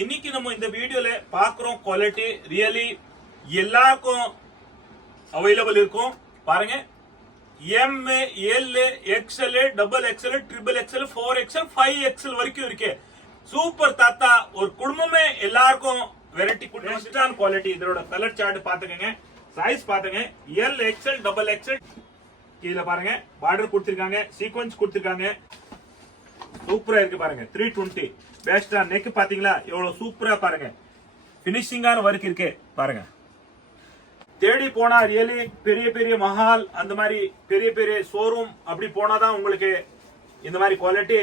இன்னைக்கு நம்ம இந்த வீடியோல பாக்குறோம் குவாலிட்டி ரியலி எல்லாருக்கும் அவைலபிள் இருக்கும் பாருங்க. M L XL double XL triple XL 4XL 5XL வரைக்கும் இருக்கு. சூப்பர் தாத்தா, ஒரு குடும்பமே எல்லாருக்கும் வெரைட்டி பெஸ்டான குவாலிட்டி. இதோட கலர் சார்ட் பாத்துக்கங்க, சைஸ் பாத்துங்க. எல் எக்ஸ்எல் டபுள் எக்ஸ்எல் கீழ பாருங்க, பார்டர் கொடுத்திருக்காங்க, சீக்வென்ஸ் கொடுத்திருக்காங்க. சூப்பரா இருக்கு பாருங்க. 320 பெஸ்டா. நெக் பாத்தீங்களா எவ்வளவு சூப்பரா பாருங்க, பினிஷிங்கான ஒர்க் இருக்கு பாருங்க. தேடி போனா ரியலி பெரிய பெரிய மஹால் அந்த மாதிரி பெரிய பெரிய ஷோரூம் அப்படி போனாதான் உங்களுக்கு இந்த மாதிரி குவாலிட்டி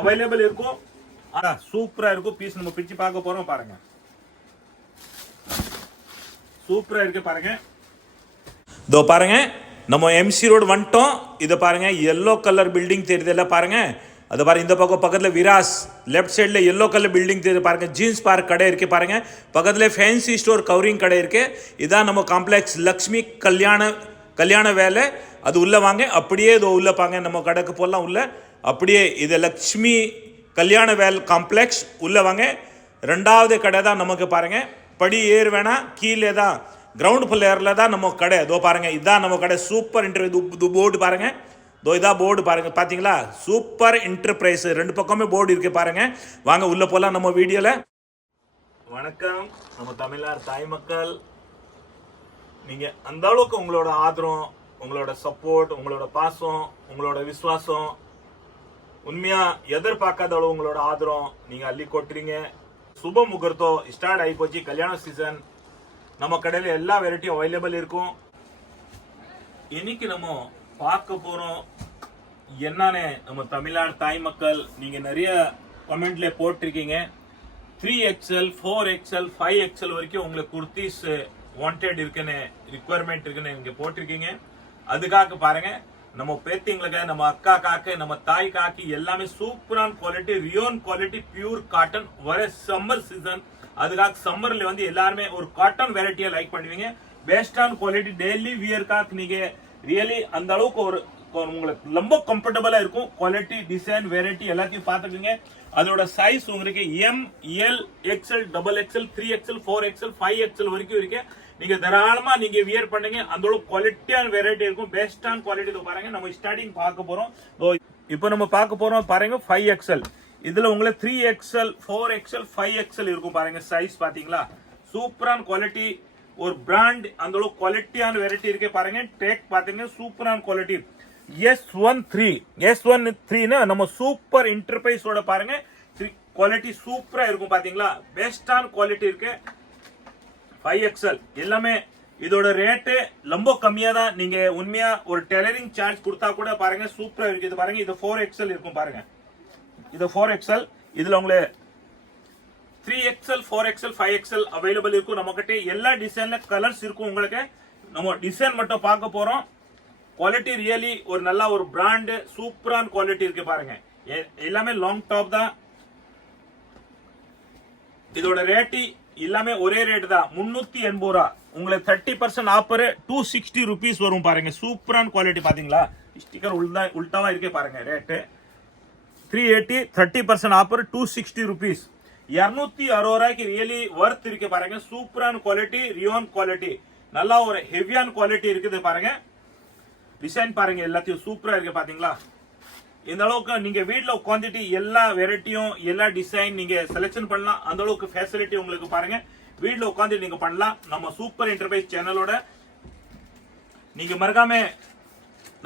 அவைலபிள் இருக்கும். சூப்பரா இருக்கும். பீஸ் நம்ம பிரிச்சு பார்க்க போறோம் பாருங்க. சூப்பரா இருக்கு பாருங்க. இதோ பாருங்க, நம்ம எம்சி ரோடு வந்துட்டோம். இதை பாருங்க, எல்லோ கலர் பில்டிங் தெரியுது பாருங்க. அது பாருங்க, இந்த பக்கம் பக்கத்துல விராஸ், லெஃப்ட் சைட்ல எல்லோ கலர் பில்டிங் தெரியுது பாருங்க. ஜீன்ஸ் பார்க் கடை இருக்கு பாருங்க. பக்கத்துல ஃபேன்சி ஸ்டோர் கவரிங் கடை இருக்கு. இதான் நம்ம காம்ப்ளெக்ஸ் லக்ஷ்மி கல்யாண வேலை. அது உள்ள வாங்க, அப்படியே இது உள்ள பாங்க. நம்ம கடைக்கு போடலாம் உள்ள. அப்படியே இது லக்ஷ்மி கல்யாண வேல் காம்ப்ளெக்ஸ் உள்ள வாங்க. ரெண்டாவது கடை தான் நமக்கு பாருங்க. படி ஏறு வேணா, கீழே தான் கிரவுண்ட் ஃப்ளோர்ல தான் நம்ம கடை. இதோ பாருங்க, இதான் நம்ம கடை. சூப்பர் இன்டர்வியூ போர்டு பாருங்க. இதோ இதான் போர்டு பாருங்க, பாத்தீங்களா? Super enterprise. ரெண்டு பக்கமே போர்டு இருக்கு பாருங்க. வாங்க உள்ள போலாம் நம்ம வீடியோல. வணக்கம் நம்ம தமிழ்நாடு தாய் மக்கள். நீங்க அந்த அளவுக்கு உங்களோட ஆதரவு, உங்களோட சப்போர்ட், உங்களோட பாசம், உங்களோட விசுவாசம் உண்மையா எதிர்பார்க்காத அளவு உங்களோட ஆதரவு நீங்க அள்ளி கொட்டுறீங்க. சுப முகூர்த்தம் ஸ்டார்ட் ஆகி போச்சு. கல்யாண சீசன். நம்ம கடையில எல்லா வெரைட்டியும் அவைலபிள் இருக்கும். இன்னைக்கு நம்ம பார்க்க போறோம் என்னன்னு நம்ம தமிழ்நாடு தாய் மக்கள். நீங்க நிறைய கமெண்ட்ல போட்டிருக்கீங்க. 3XL 4XL 5XL வரைக்கும் உங்களுக்கு குர்த்திஸ் வாண்டட் இருக்குன்னு, ரிக்வயர்மெண்ட் இருக்குன்னு நீங்க போட்டிருக்கீங்க. அதுக்காக பாருங்க, நம்ம பேத்திங்களுக்கு, நம்ம அக்கா காக்கு, நம்ம தாய் காக்கு எல்லாமே சூப்பரான quality, rayon quality, pure cotton. வர சம்மர் சீசன், அதுக்காக சம்மர்ல வந்து எல்லாருமே ஒரு காட்டன் வெரைட்டியை லைக் பண்ணுவீங்க. பெஸ்டான குவாலிட்டி டெய்லி வியர்க்காக நீங்க ரியலி அந்த அளவுக்கு ஒரு உங்களுக்கு ரொம்ப கம்ஃபர்டபுளா இருக்கும். குவாலிட்டி, டிசைன், வெரைட்டி எல்லாத்தையும் பாத்துக்கீங்க. அதோட சைஸ் உங்களுக்கு M L XL double XL 3XL 4XL 5XL வரைக்கும் இருக்கு. நீங்க தாராளமா நீங்க வியர் பண்ணுங்க. அந்த குவாலிட்டியான வெரைட்டி இருக்கும். பெஸ்டான குவாலிட்டி பாருங்க. நம்ம ஸ்டார்டிங் பார்க்க போறோம். இப்போ நம்ம பார்க்க போறோம் பாருங்க 5XL. இதுல உங்களுக்கு 3XL 4XL 5XL இருக்கும் பாருங்க. சைஸ் பாத்தீங்களா? சூப்பரான குவாலிட்டி, ஒரு பிராண்ட். அந்த குவாலிட்டியான வெரைட்டி இருக்கு பாருங்க. டேக் பாத்தீங்க, சூப்பரான குவாலிட்டி. S13 நம்ம சூப்பர் இன்டர்பிரைஸோட பாருங்க. குவாலிட்டி சூப்பரா இருக்கும் பாத்தீங்களா? பெஸ்டான குவாலிட்டி இருக்கு. 5XL எல்லாமே இதோட ரேட்டு ரொம்ப கம்மியா தான். நீங்க உண்மையா ஒரு டெய்லரிங் சார்ஜ் கொடுத்தா கூட பாருங்க சூப்பரா இருக்கு. இது பாருங்க, இது 4XL இருக்கும் பாருங்க. இது 4XL. இதுல உங்களுக்கு 3XL 4XL 5XL அவைலபிள் இருக்கும். நம்ம கிட்ட எல்லா டிசைன்ல கலர்ஸ் இருக்கும். உங்களுக்கு நம்ம டிசைன் மட்டும் பார்க்க போறோம். குவாலிட்டி ரியலி ஒரு நல்ல ஒரு பிராண்ட், சூப்பரான குவாலிட்டி இருக்கு பாருங்க. எல்லாமே லாங் டாப் தான். இதோட ரேட்டு எல்லாமே ஒரே ரேட் தான், 380 ரூபா. உங்களுக்கு 30% ஆஃபர் 260 rupees வரும் பாருங்க. சூப்பரான குவாலிட்டி பாத்தீங்களா? ஸ்டிக்கர் உல்டாவா இருக்கே பாருங்க. Rate 380, 30% offer 260 rupees. 260 ரூபாய்க்கு ரியலி வர்த் இருக்கு பாருங்க. சூப்பரான குவாலிட்டி, ரியோன் குவாலிட்டி, நல்லா ஒரு ஹெவியான குவாலிட்டி இருக்குது பாருங்க. டிசைன் பாருங்க, எல்லாத்தையும் சூப்பரா இருக்கு பாத்தீங்களா? இந்த அளவுக்கு நீங்க வீட்ல உட்காந்துட்டு எல்லா வெரைட்டியும் எல்லா டிசைன் நீங்க செலக்ஷன் பண்ணலாம். அந்த அளவுக்கு ஃபெசிலிட்டி உங்களுக்கு பாருங்க. வீட்ல உட்காந்து நீங்க பண்ணலாம். நம்ம சூப்பர் என்டர்பிரைஸ் சேனலோட நீங்க மறக்காம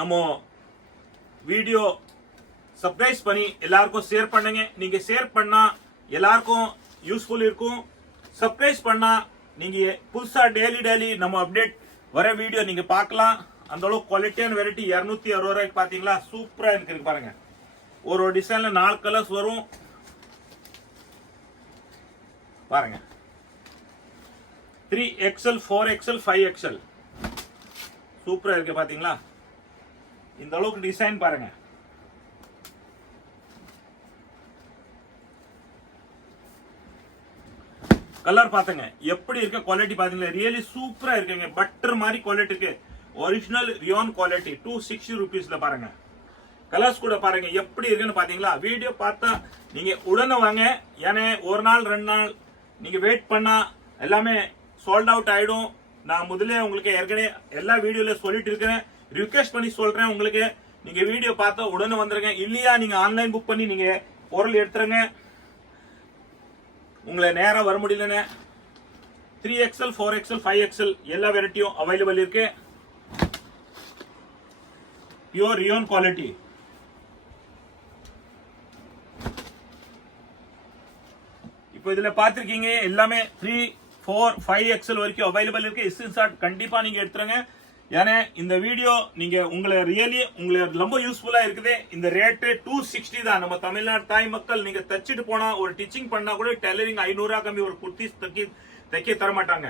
நம்ம வீடியோ சப்ஸ்கிரைப் பண்ணி எல்லாருக்கும் ஷேர் பண்ணுங்க. நீங்க ஷேர் பண்ணா எல்லாருக்கும் யூஸ்ஃபுல் இருக்கும். சப்ஸ்கிரைப் பண்ணா நீங்க புதுசா டெய்லி நம்ம அப்டேட் வர வீடியோ நீங்க பார்க்கலாம். அந்த அளவுக்கு குவாலிட்டியான வெரைட்டி. 260 ரூபாய்க்கு பாத்தீங்களா? சூப்பரா இருக்கு பாருங்க. ஒரு டிசைன்ல 4 கலர்ஸ் வரும் பாருங்க. 3XL 4XL 5XL சூப்பரா இருக்கு பாத்தீங்களா? இந்த அளவுக்கு டிசைன் பாருங்க. கலர் பாத்துங்க எப்படி இருக்கு, குவாலிட்டி பாத்தீங்களா? ரியலி சூப்பரா இருக்குங்க. பட்டர் மாதிரி குவாலிட்டி இருக்கு. ஒரிஜினல் ரியோன் குவாலிட்டி 260 rupeesல பாருங்க. கலர்ஸ் கூட பாருங்க எப்படி இருக்குன்னு பாத்தீங்களா. வீடியோ பார்த்தா நீங்க உடனே வாங்க. ஏன்னா ஒரு நாள் 2 நாள் நீங்க வெயிட் பண்ணா எல்லாமே சோல்ட் அவுட் ஆயிடும். நான் முதல்ல உங்களுக்கு ஏற்கனவே எல்லா வீடியோல சொல்லிட்டு இருக்கேன். ரிக்வெஸ்ட் பண்ணி சொல்றேன் உங்களுக்கு, நீங்க வீடியோ பார்த்தா உடனே வந்துருங்க. இல்லையா நீங்க ஆன்லைன் புக் பண்ணி நீங்க பொருள் எடுத்துருங்க. உங்களை நேரம் வர முடியலன்னு 3XL 4XL 5XL எல்லா வெரைட்டியும் அவைலபிள் இருக்கு. Pure rayon quality. இப்போ இதுல பாத்திருக்கீங்க எல்லாமே 3, 4, 5XL வரைக்கும் அவைலபிள் இருக்கு. ஸ்கிரீன்ஷாட் கண்டிப்பா நீங்க எடுத்துருங்க. ஏன்னா இந்த வீடியோ நீங்க உங்களுக்கு ரொம்ப யூஸ்ஃபுல்லா இருக்குது. இந்த ரேட்டு 260 தான். நம்ம தமிழ்நாடு தாய் மக்கள் நீங்க தச்சிட்டு போனா ஒரு டிச்சிங் பண்ணா கூட டெய்லரிங் 500 கம்மி ஒரு குர்த்திஸ் தைக்க தர மாட்டாங்க.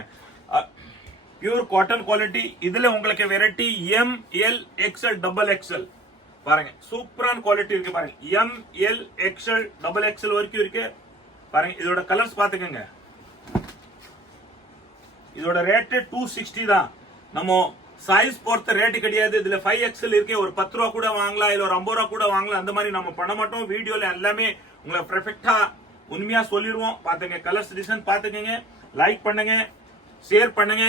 Pure cotton quality. இதுல உங்களுக்கு வெரைட்டி ML XL XXL பாருங்க. சூப்பரான குவாலிட்டி இருக்கு பாருங்க. ML XL XXL வரைக்கும் இருக்கு பாருங்க. இதோட கலர்ஸ் பாத்துக்கங்க. இதோட ரேட்டு 260 தான். நம்ம சைஸ் பொறுத்த ரேட்டு கிடையாது. இதுல 5XL இருக்கு. ஒரு 10 ரூபா கூட வாங்கலாம், இல்ல ஒரு 50 ரூபா கூட வாங்கலாம். அந்த மாதிரி நம்ம பண்ண மாட்டோம். வீடியோல எல்லாமே உங்களை பெர்ஃபெக்ட்டா உண்மையா சொல்லிடுவோம். பாத்துங்க, கலர்ஸ் டிசைன் பாத்துக்கங்க. லைக் பண்ணுங்க, ஷேர் பண்ணுங்க.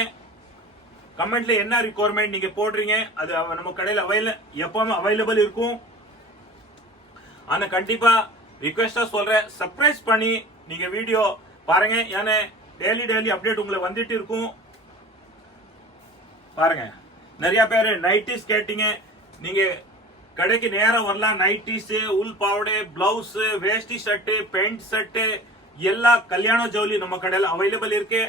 கமெண்ட்ல என்ன ரிக்வயர்மெண்ட் நீங்க போடுறீங்க அது நம்ம கடையில எப்பவுமே அவைலபிள் இருக்கும். ஆனா கண்டிப்பா ரிக்வெஸ்டா சொல்றேன், சர்ப்ரைஸ் பண்ணி நீங்க வீடியோ பாருங்க. ஏன்னா டெய்லி அப்டேட் உங்களுக்கு வந்துட்டு இருக்கும் பாருங்க. நிறைய பேர் நைட்டிஸ் கேட்டீங்க. நீங்க கடைக்கு நேரம் வரலாம். நைட்டிஸ், உள் பாவடை, பிளவுஸ், வேஷ்டி ஷர்ட், பேண்ட் ஷர்ட் எல்லா கல்யாண ஜவுளி நம்ம கடையில அவைலபிள் இருக்கு.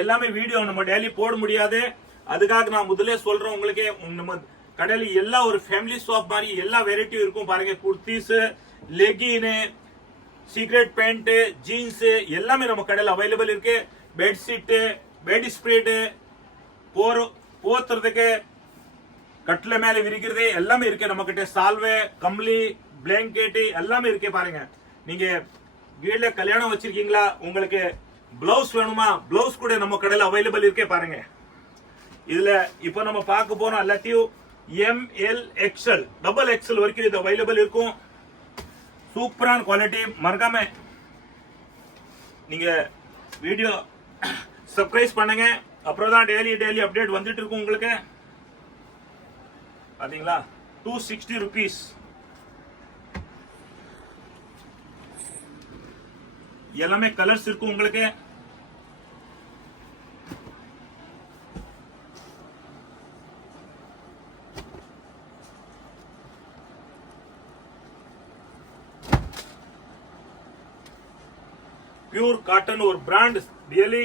எல்லாமே வீடியோ நம்ம டெய்லி போட முடியாது. அதுக்காக நான் முதல்ல சொல்றேன் உங்களுக்கு, நம்ம கடையில எல்லா ஒரு ஃபேமிலி ஷாப் மாதிரி எல்லா வெரைட்டியும் இருக்கும் பாருங்க. Kurtis, leggings, cigarette pant, jeans எல்லாமே நம்ம கடையில அவைலபிள் இருக்கு. பெட்ஷீட், பெட் ஸ்ப்ரெட், போத்துறதுக்கு கட்டில மேல விரிக்கிறது எல்லாமே இருக்கு நம்ம கிட்ட. சால்வே, கம்பளி, பிளாங்கெட் எல்லாமே இருக்கு பாருங்க. நீங்க வீட்ல கல்யாணம் வச்சிருக்கீங்களா, உங்களுக்கு பிளவுஸ் வேணுமா, பிளவுஸ் கூட நம்ம கடையில அவைலபிள் இருக்கே பாருங்க. இதுல இப்ப நம்ம பார்க்க போறோம் எல்லாத்தையும் ML XL XXL வரைக்கும் இது அவைலபிள் இருக்கும். சூப்பரான குவாலிட்டி. மறக்காம நீங்க வீடியோ சப்ஸ்கிரைப் பண்ணுங்க. அப்புறம் தான் டெய்லி அப்டேட் வந்துட்டு இருக்கும் உங்களுக்கு. பாத்தீங்களா, 260 rupees. எல்லாமே கலர்ஸ் இருக்கும் உங்களுக்கு. பியூர் காட்டன் ஒரு பிராண்ட். ரியலி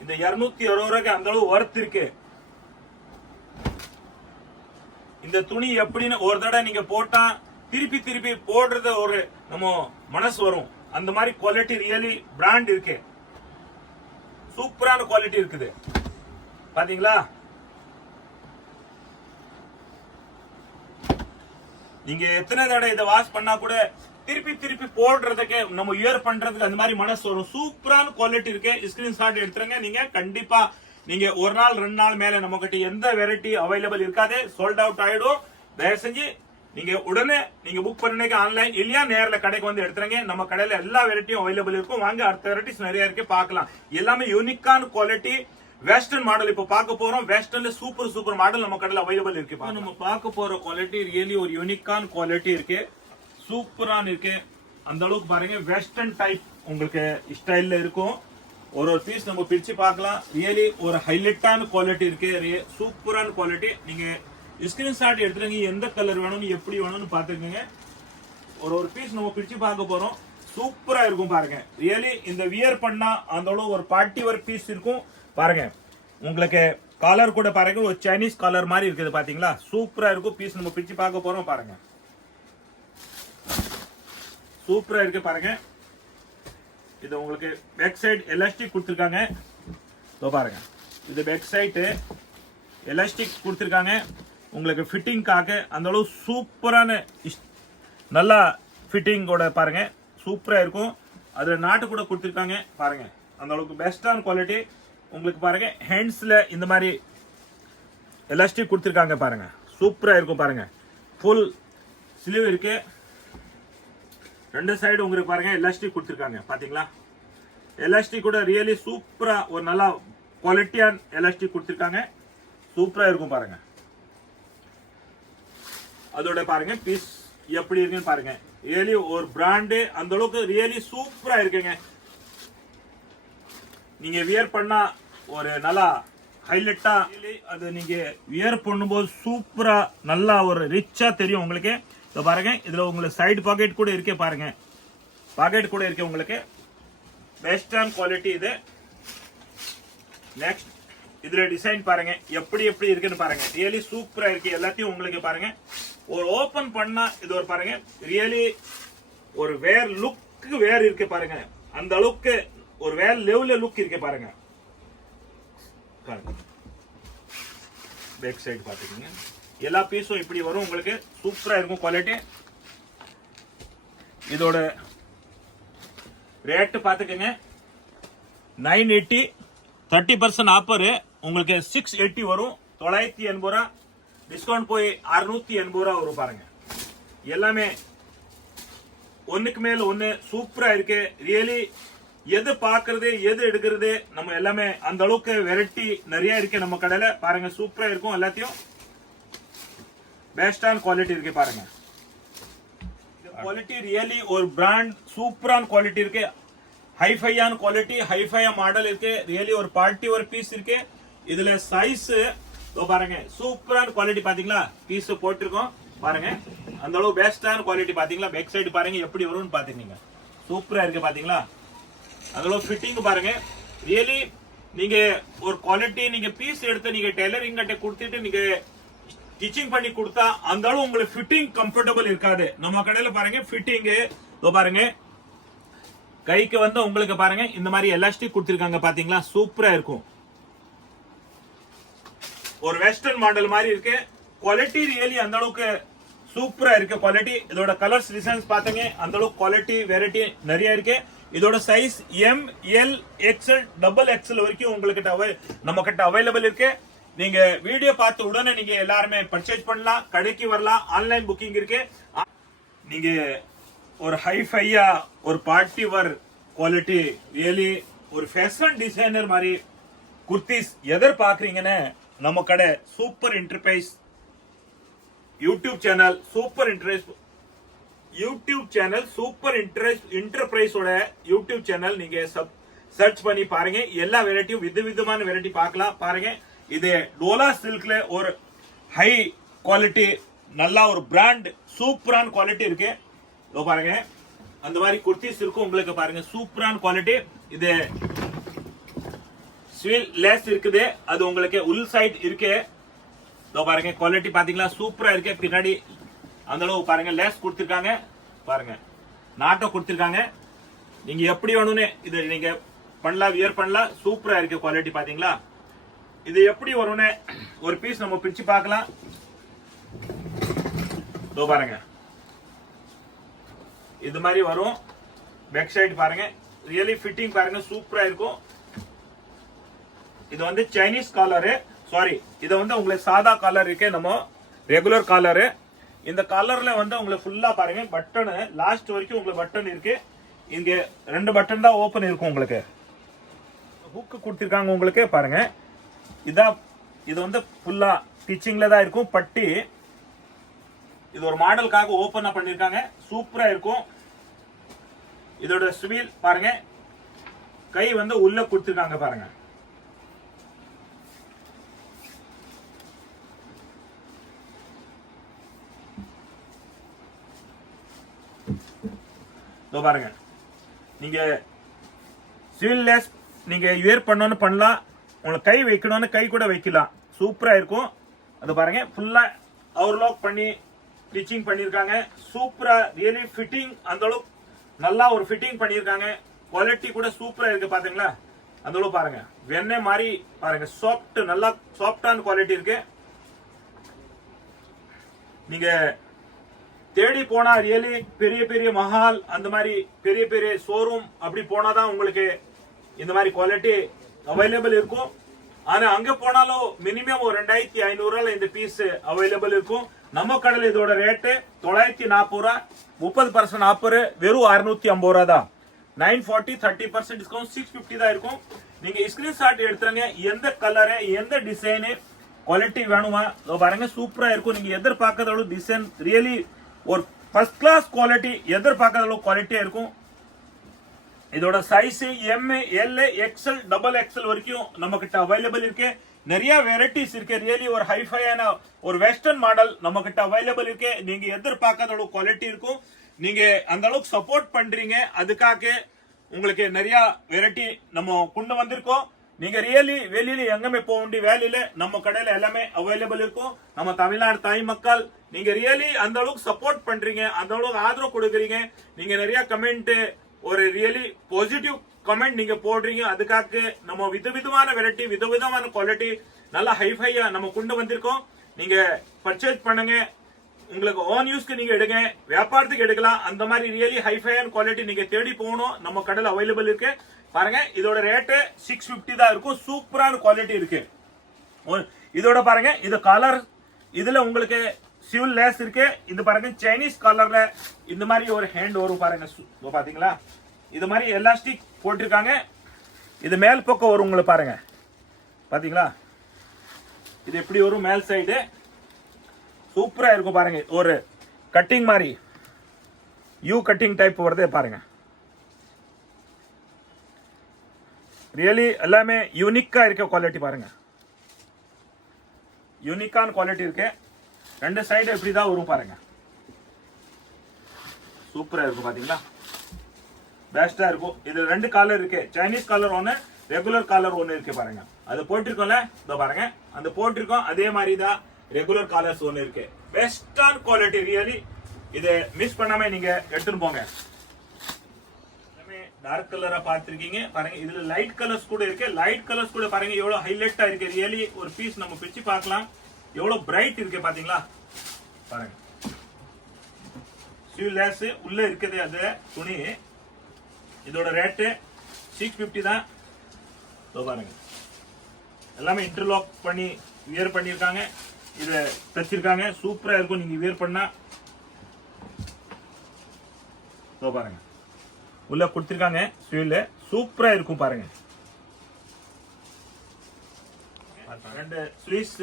இந்த 260 ரூபாய்க்கு அந்த அளவு வர்த் இருக்கு. இந்த துணி எப்படின்னு ஒரு தடவை நீங்க போட்டா திருப்பி போடுறது ஒரு நம்ம மனசு வரும். அந்த மாதிரி குவாலிட்டி ரியலி பிராண்ட் இருக்கு. சூப்பரான குவாலிட்டி இருக்குது பாத்தீங்களா. நீங்க எத்தனை தடவை இதை வாஷ் பண்ணா கூட திருப்பி போடுறதுக்கு நம்ம இயர் பண்றதுக்கு அந்த மாதிரி மனசு வரும். சூப்பரான குவாலிட்டி இருக்கு. ஸ்கிரீன்ஷாட் எடுத்துருங்க. நீங்க கண்டிப்பா நீங்க ஒரு நாள் 2 நாள் மேல நம்ம கிட்ட எந்த வெரைட்டி அவைலபிள் இருக்காது, சோல்ட் அவுட் ஆயிடும். தயவு செஞ்சு நீங்க உடனே நீங்க புக் பண்ணீங்க ஆன்லைன், இல்லையா நேர்ல கடைக்கு வந்து எடுத்துருங்க. நம்ம கடையில எல்லா வெரைட்டியும் அவைலபிள் இருக்கும். வாங்க, அடுத்த வெரைட்டிஸ் நிறைய இருக்கு பார்க்கலாம். எல்லாமே யூனிக்கான குவாலிட்டி. வெஸ்டர்ன் மாடல் இப்ப பார்க்க போறோம். வெஸ்டர்ன்ல சூப்பர் மாடல் நம்ம கடையில அவைலபிள் இருக்கு. நம்ம பார்க்க போற குவாலிட்டி ரியலி ஒரு யூனிக்கான குவாலிட்டி இருக்கு. சூப்பரான இருக்கு. அந்த அளவுக்கு பாருங்க. வெஸ்டர்ன் டைப் உங்களுக்கு ஸ்டைல்ல இருக்கும். ஒரு பீஸ் நம்ம பிரிச்சு பார்க்கலாம். ரியலி ஒரு ஹைலைட்டான குவாலிட்டி இருக்கு. சூப்பரான குவாலிட்டி. நீங்க ஸ்கிரீன்ஷாட் எடுத்துருங்க. எந்த கலர் வேணும்னு எப்படி வேணும்னு பாத்துக்கோங்க. ஒரு பீஸ் நம்ம பிரிச்சு பார்க்க போறோம். சூப்பரா இருக்கும் பாருங்க. ரியலி இந்த வியர் பண்ணா அந்த அளவு ஒரு பார்ட்டி ஒர்க் பீஸ் இருக்கும் பாருங்க. உங்களுக்கு காலர் கூட பாருங்க, ஒரு சைனீஸ் காலர் மாதிரி இருக்குது பாத்தீங்களா. சூப்பரா இருக்கும். பீஸ் நம்ம பிரிச்சு பார்க்க போறோம் பாருங்க. சூப்பரா இருக்கு பாருங்க. இது உங்களுக்கு பேக் சைடு எலாஸ்டிக் கொடுத்திருக்காங்க. பாருங்க, இது பேக் சைடு எலாஸ்டிக் கொடுத்திருக்காங்க உங்களுக்கு ஃபிட்டிங்காக. அந்த அளவு சூப்பரான நல்லா ஃபிட்டிங்கோட பாருங்க. சூப்பரா இருக்கும். அதுல நாட்டு கூட கொடுத்திருக்காங்க பாருங்க. அந்த அளவுக்கு பெஸ்டான குவாலிட்டி உங்களுக்கு பாருங்க. ஹேண்ட்ஸ்ல இந்த மாதிரி எலாஸ்டிக் கொடுத்திருக்காங்க பாருங்க. சூப்பரா இருக்கும் பாருங்க. ஃபுல் ஸ்லீவ் இருக்கு. ரெண்டு சைடு உங்களுக்கு பாருங்க எலாஸ்டிக் கொடுத்துருக்காங்க பாத்தீங்களா. எலாஸ்டிக் கூட ரியலி சூப்பரா ஒரு நல்ல குவாலிட்டியான எலாஸ்டிக் கொடுத்துருக்காங்க. சூப்பரா இருக்கும் பாருங்க. அதோட பாருங்க பீஸ் எப்படி இருக்குன்னு பாருங்க. ரியலி ஒரு பிராண்டு அந்த அளவுக்கு ரியலி சூப்பரா இருக்குங்க. நீங்க வியர் பண்ணா ஒரு நல்லா ஹைலைட்டா அது நீங்க வியர் பண்ணும்போது சூப்பரா நல்லா ஒரு ரிச்சா தெரியும் உங்களுக்கு. இத பாருங்க இதுல உங்களுக்கு சைடு பாக்கெட் கூட இருக்கே பாருங்க. பாக்கெட் கூட இருக்கே உங்களுக்கு. பெஸ்டான குவாலிட்டி இது. நெக்ஸ்ட் இதுல டிசைன் பாருங்க எப்படி எப்படி இருக்குன்னு பாருங்க. ரியலி சூப்பரா இருக்கு. எல்லாத்தையும் உங்களுக்கு பாருங்க ஒரு ஓபன் பண்ணா இது ஒரு பாருங்க ரியலி ஒரு வேர் லுக் வேர் இருக்கு பாருங்க. அந்த அளவுக்கு ஒரு வேர் லெவல்ல லுக் இருக்கு பாருங்க. பேக் சைடு பாத்துக்கீங்க. எல்லா பீஸும் இப்படி வரும் உங்களுக்கு. சூப்பரா இருக்கும் குவாலிட்டி. இதோட ரேட் பாத்துக்கங்க 980. 30% ஆஃபர் உங்களுக்கு 680 வரும். 980 ரூபா டிஸ்கவுண்ட் போய் 680 ரூபா வரும் பாருங்க. எல்லாமே ஒண்ணுக்கு மேல ஒண்ணு சூப்பரா இருக்கு. ரியலி எது பாக்குறது எது எடுக்கிறது நம்ம எல்லாமே அந்த அளவுக்கு வெரைட்டி நிறைய இருக்கு நம்ம கடையில பாருங்க. சூப்பரா இருக்கும். எல்லாத்தையும் பெஸ்டான குவாலிட்டி இருக்கு பாருங்க. குவாலிட்டி ரியலி ஒரு பிராண்ட் சூப்பரான குவாலிட்டி இருக்கு. ஹைஃபையான குவாலிட்டி ஹைஃபையா மாடல் இருக்கு. ரியலி ஒரு பார்ட்டி ஒரு பீஸ் இருக்கு. இதுல சைஸ் பாருங்க சூப்பரான குவாலிட்டி பாத்தீங்களா. பீஸ் போட்டிருக்கோம் பாருங்க. அந்த அளவு பெஸ்டான குவாலிட்டி பாத்தீங்களா. பேக் சைடு பாருங்க எப்படி வரும்னு பாத்தீங்க. சூப்பரா இருக்கு பாத்தீங்களா. அந்த அளவு ஃபிட்டிங் பாருங்க. ரியலி நீங்க ஒரு குவாலிட்டி நீங்க பீஸ் எடுத்து நீங்க டெய்லரிங் கிட்ட கொடுத்துட்டு நீங்க ஸ்டிச்சிங் பண்ணி கொடுத்தா அந்த அளவு உங்களுக்கு ஃபிட்டிங் கம்ஃபர்டபிள் இருக்காது. நம்ம கடையில பாருங்க ஃபிட்டிங் பாருங்க கைக்கு வந்து உங்களுக்கு பாருங்க இந்த மாதிரி எலாஸ்டிக் கொடுத்திருக்காங்க பாத்தீங்களா. சூப்பரா இருக்கும். ஒரு வெஸ்டர்ன் மாடல் மாதிரி இருக்கு. குவாலிட்டி ரியலி அந்த அளவுக்கு சூப்பரா இருக்கு குவாலிட்டி. இதோட கலர்ஸ் டிசைன்ஸ் பாத்தீங்க அந்த அளவுக்கு குவாலிட்டி வெரைட்டி நிறைய இருக்கு. இதோட size M L XL double XL வரைக்கும் உங்களுக்கு நம்ம கிட்ட அவைலபிள் இருக்கு. நீங்க வீடியோ பார்த்து உடனே நீங்க எல்லாருமே பர்ச்சேஸ் பண்ணலாம். கடைக்கு வரலாம். ஆன்லைன் புக்கிங் இருக்கு. நீங்க ஒரு ஹைஃபையா ஒரு பார்ட்டி வர் குவாலிட்டி ரியலி ஒரு ஃபேஷன் டிசைனர் மாதிரி குர்த்திஸ் எதிர்பார்க்கறீங்கன்னு நம்ம கடை Super Enterprise YouTube channel Super என்டர்பிரைஸோட யூடியூப் சேனல் நீங்க சர்ச் பண்ணி பாருங்க. எல்லா வெரைட்டியும் விதவிதமான வெரைட்டி பார்க்கலாம் பாருங்க. இது டோலா சில்க்ல ஒரு ஹை குவாலிட்டி நல்லா ஒரு பிராண்ட் சூப்பரான குவாலிட்டி இருக்கு. பாருங்க அந்த மாதிரி குர்த்திஸ் இருக்கும் உங்களுக்கு பாருங்க. சூப்பரான குவாலிட்டி. இது ஸ்வீல் லேஸ் இருக்குது. அது உங்களுக்கு உள் சைடு இருக்கு. பாருங்க குவாலிட்டி பாத்தீங்களா சூப்பரா இருக்கு. பின்னாடி அந்த அளவு பாருங்க லேஸ் கொடுத்திருக்காங்க பாருங்க. நாட்டோ கொடுத்திருக்காங்க. நீங்க எப்படி வேணும்னு இது நீங்க பண்ணலாம் வியர் பண்ணலாம். சூப்பரா இருக்கு குவாலிட்டி பாத்தீங்களா. இது எப்படி வரும்னு ஒரு பீஸ் நம்ம பிரிச்சு பார்க்கலாம். பாருங்க இது மாதிரி வரும். பேக் சைடு பாருங்க ரியலி ஃபிட்டிங் பாருங்க சூப்பரா இருக்கும். இது வந்து சைனீஸ் காலரு சாரி இது வந்து உங்களுக்கு சாதா காலர் இருக்கு. நம்ம ரெகுலர் காலரு. இந்த காலர்ல வந்து உங்களுக்கு ஃபுல்லா பாருங்க பட்டன் லாஸ்ட் வரைக்கும் உங்களுக்கு பட்டன் இருக்கு. இங்க 2 பட்டன் தான் ஓபன் இருக்கும். உங்களுக்கு ஹூக் கொடுத்திருக்காங்க உங்களுக்கு பாருங்க. இது வந்து ஃபுல்லா ஸ்டிச்சிங்ல தான் இருக்கும். பட்டி இது ஒரு மாடலுக்காக ஓபன் பண்ணிருக்காங்க. சூப்பரா இருக்கும். இதோட ஸ்வீல் பாருங்க கை வந்து உள்ள கொடுத்திருக்காங்க பாருங்க. பாருங்க நீங்க ஸ்வீல்லெஸ் நீங்க வியர் பண்ணனும் பண்ணலாம். உங்களுக்கு கை வைக்கணும்னு கை கூட வைக்கலாம். சூப்பரா இருக்கும். அது பாருங்க ஃபுல்லா ஓவர்லாக் பண்ணி ஸ்டிச்சிங் பண்ணிருக்காங்க. சூப்பரா ரியலி ஃபிட்டிங் அந்த அளவுக்கு நல்லா ஒரு ஃபிட்டிங் பண்ணிருக்காங்க. குவாலிட்டி கூட சூப்பரா இருக்கு பாத்தீங்களா. அந்த அளவு பாருங்க வெண்ணெய் மாதிரி பாருங்க சாஃப்ட் நல்லா சாஃப்டான குவாலிட்டி இருக்கு. நீங்க தேடி போனா ரியலி பெரிய பெரிய மஹால் அந்த மாதிரி பெரிய பெரிய ஷோரூம் அப்படி போனாதான் உங்களுக்கு இந்த மாதிரி குவாலிட்டி அவைலபிள் இருக்கும். ஆனா அங்க போனாலும் மினிமம் ஒரு 2500 இந்த பீஸ் அவைலபிள் இருக்கும். நம்ம கடையில் இதோட ரேட்டு 940 ரூபா, 30% ஆஃபர் வெறும் 650 ரூபா தான். 940 30% டிஸ்கவுண்ட் 650 தான் இருக்கும். நீங்க ஸ்கிரீன்ஷாட் எடுத்துருங்க. எந்த கலரு எந்த டிசைனு குவாலிட்டி வேணுமா பாருங்க, சூப்பரா இருக்கும். நீங்க எதிர்பார்க்காத அளவு டிசைன் ரியலி ஒரு ஃபர்ஸ்ட் கிளாஸ் குவாலிட்டி, எதிர்பார்க்காத அளவு குவாலிட்டியா இருக்கும். இதோட size M, L, XL, double XL வரைக்கும் நம்ம கிட்ட அவைலபிள் இருக்கு. நிறைய வெரைட்டிஸ் இருக்கு. ரியலி ஒரு ஹைஃபையான ஒரு வெஸ்டர்ன் மாடல் நம்ம கிட்ட அவைலபிள் இருக்கு. நீங்க எதிர்பார்க்காத அளவு குவாலிட்டி இருக்கும். நீங்க அந்த அளவுக்கு சப்போர்ட் பண்றீங்க, அதுக்காக உங்களுக்கு நிறைய வெரைட்டி நம்ம கொண்டு வந்திருக்கோம். நீங்க ரியலி வெளியில எங்கமே போக வேண்டிய வேலையில நம்ம கடையில எல்லாமே அவைலபிள் இருக்கும். நம்ம தமிழ்நாடு தாய் மக்கள் நீங்க ரியலி அந்த அளவுக்கு சப்போர்ட் பண்றீங்க, அந்த அளவுக்கு ஆதரவு கொடுக்குறீங்க. நீங்க நிறைய கமெண்ட், ஒரு ரியலி பாசிட்டிவ் கமெண்ட் நீங்க போடுறீங்க. அதுக்காக நம்ம விதவிதமான வெரைட்டி, விதவிதமான குவாலிட்டி நல்லா ஹைஃபையா நம்ம கொண்டு வந்திருக்கோம். நீங்க பர்ச்சேஸ் பண்ணுங்க, உங்களுக்கு ஓன் யூஸ்க்கு நீங்க எடுங்க, வியாபாரத்துக்கு எடுக்கலாம். அந்த மாதிரி ரியலி ஹைஃபையான குவாலிட்டி நீங்க தேடி போகணும், நம்ம கடையில் அவைலபிள் இருக்கு. பாருங்க, இதோட ரேட்டு 650 தான் இருக்கும். சூப்பரான குவாலிட்டி இருக்கு. இதோட பாருங்க, இது கலர், இதுல உங்களுக்கு சிவில் லேஸ் இருக்கு. இது பாருங்க சைனீஸ் கலர்ல இந்த மாதிரி ஒரு ஹேண்ட் வரும் பாருங்க. பாத்தீங்களா, இது மாதிரி எலாஸ்டிக் போட்டிருக்காங்க. இது மேல் பக்கம் வரும் உங்களுக்கு பாருங்க, பாத்தீங்களா. இது எப்படி வரும் மேல் சைடு, சூப்பரா இருக்கும் பாருங்க. ஒரு கட்டிங் மாதிரி யூ கட்டிங் டைப் வருது பாருங்க. ரியலி எல்லாமே யூனிக்கா இருக்க குவாலிட்டி பாருங்க, யூனிக்கான குவாலிட்டி இருக்கு. ரெண்டு சைடு இப்படிதான் வரும் பாருங்க, சூப்பரா இருக்கும் பாத்தீங்களா, பெஸ்டா இருக்கும். இது ரெண்டு கலர் இருக்கு, சைனீஸ் கலர் ஒன்னு, ரெகுலர் கலர் ஒன்னு இருக்கு பாருங்க. அது போட்டிருக்கோம்ல, இதோ பாருங்க, அந்த போட்டிருக்கோம் அதே மாதிரி தான் ரெகுலர் கலர்ஸ் ஒன்னு இருக்கு. பெஸ்டான குவாலிட்டி ரியலி. இதை மிஸ் பண்ணாம நீங்க எடுத்துட்டு போங்க. டார்க் கலரா பார்த்திருக்கீங்க பாருங்க. இதுல லைட் கலர்ஸ் கூட இருக்கு. லைட் கலர்ஸ் கூட பாருங்க எவ்வளவு ஹைலைட்டா இருக்கு. ரியலி ஒரு பீஸ் நம்ம பிரிச்சு பார்க்கலாம், எவ்வளவு பிரைட் இருக்கு பாத்தீங்களா. பாருங்க, ஸ்லீவ்லெஸ் உள்ள இருக்குது அது துணி. இதோட ரேட்டு 650 தான். பாருங்க, எல்லாமே இன்டர்லாக் பண்ணி வியர் பண்ணிருக்காங்க, இத தச்சிருக்காங்க. சூப்பரா இருக்கும் நீங்க வியர் பண்ணா. பாருங்க, உள்ள கொடுத்திருக்காங்க ஸ்லீவ்ல, சூப்பரா இருக்கும் பாருங்க. ரெண்டு ஸ்லீவ்ஸ்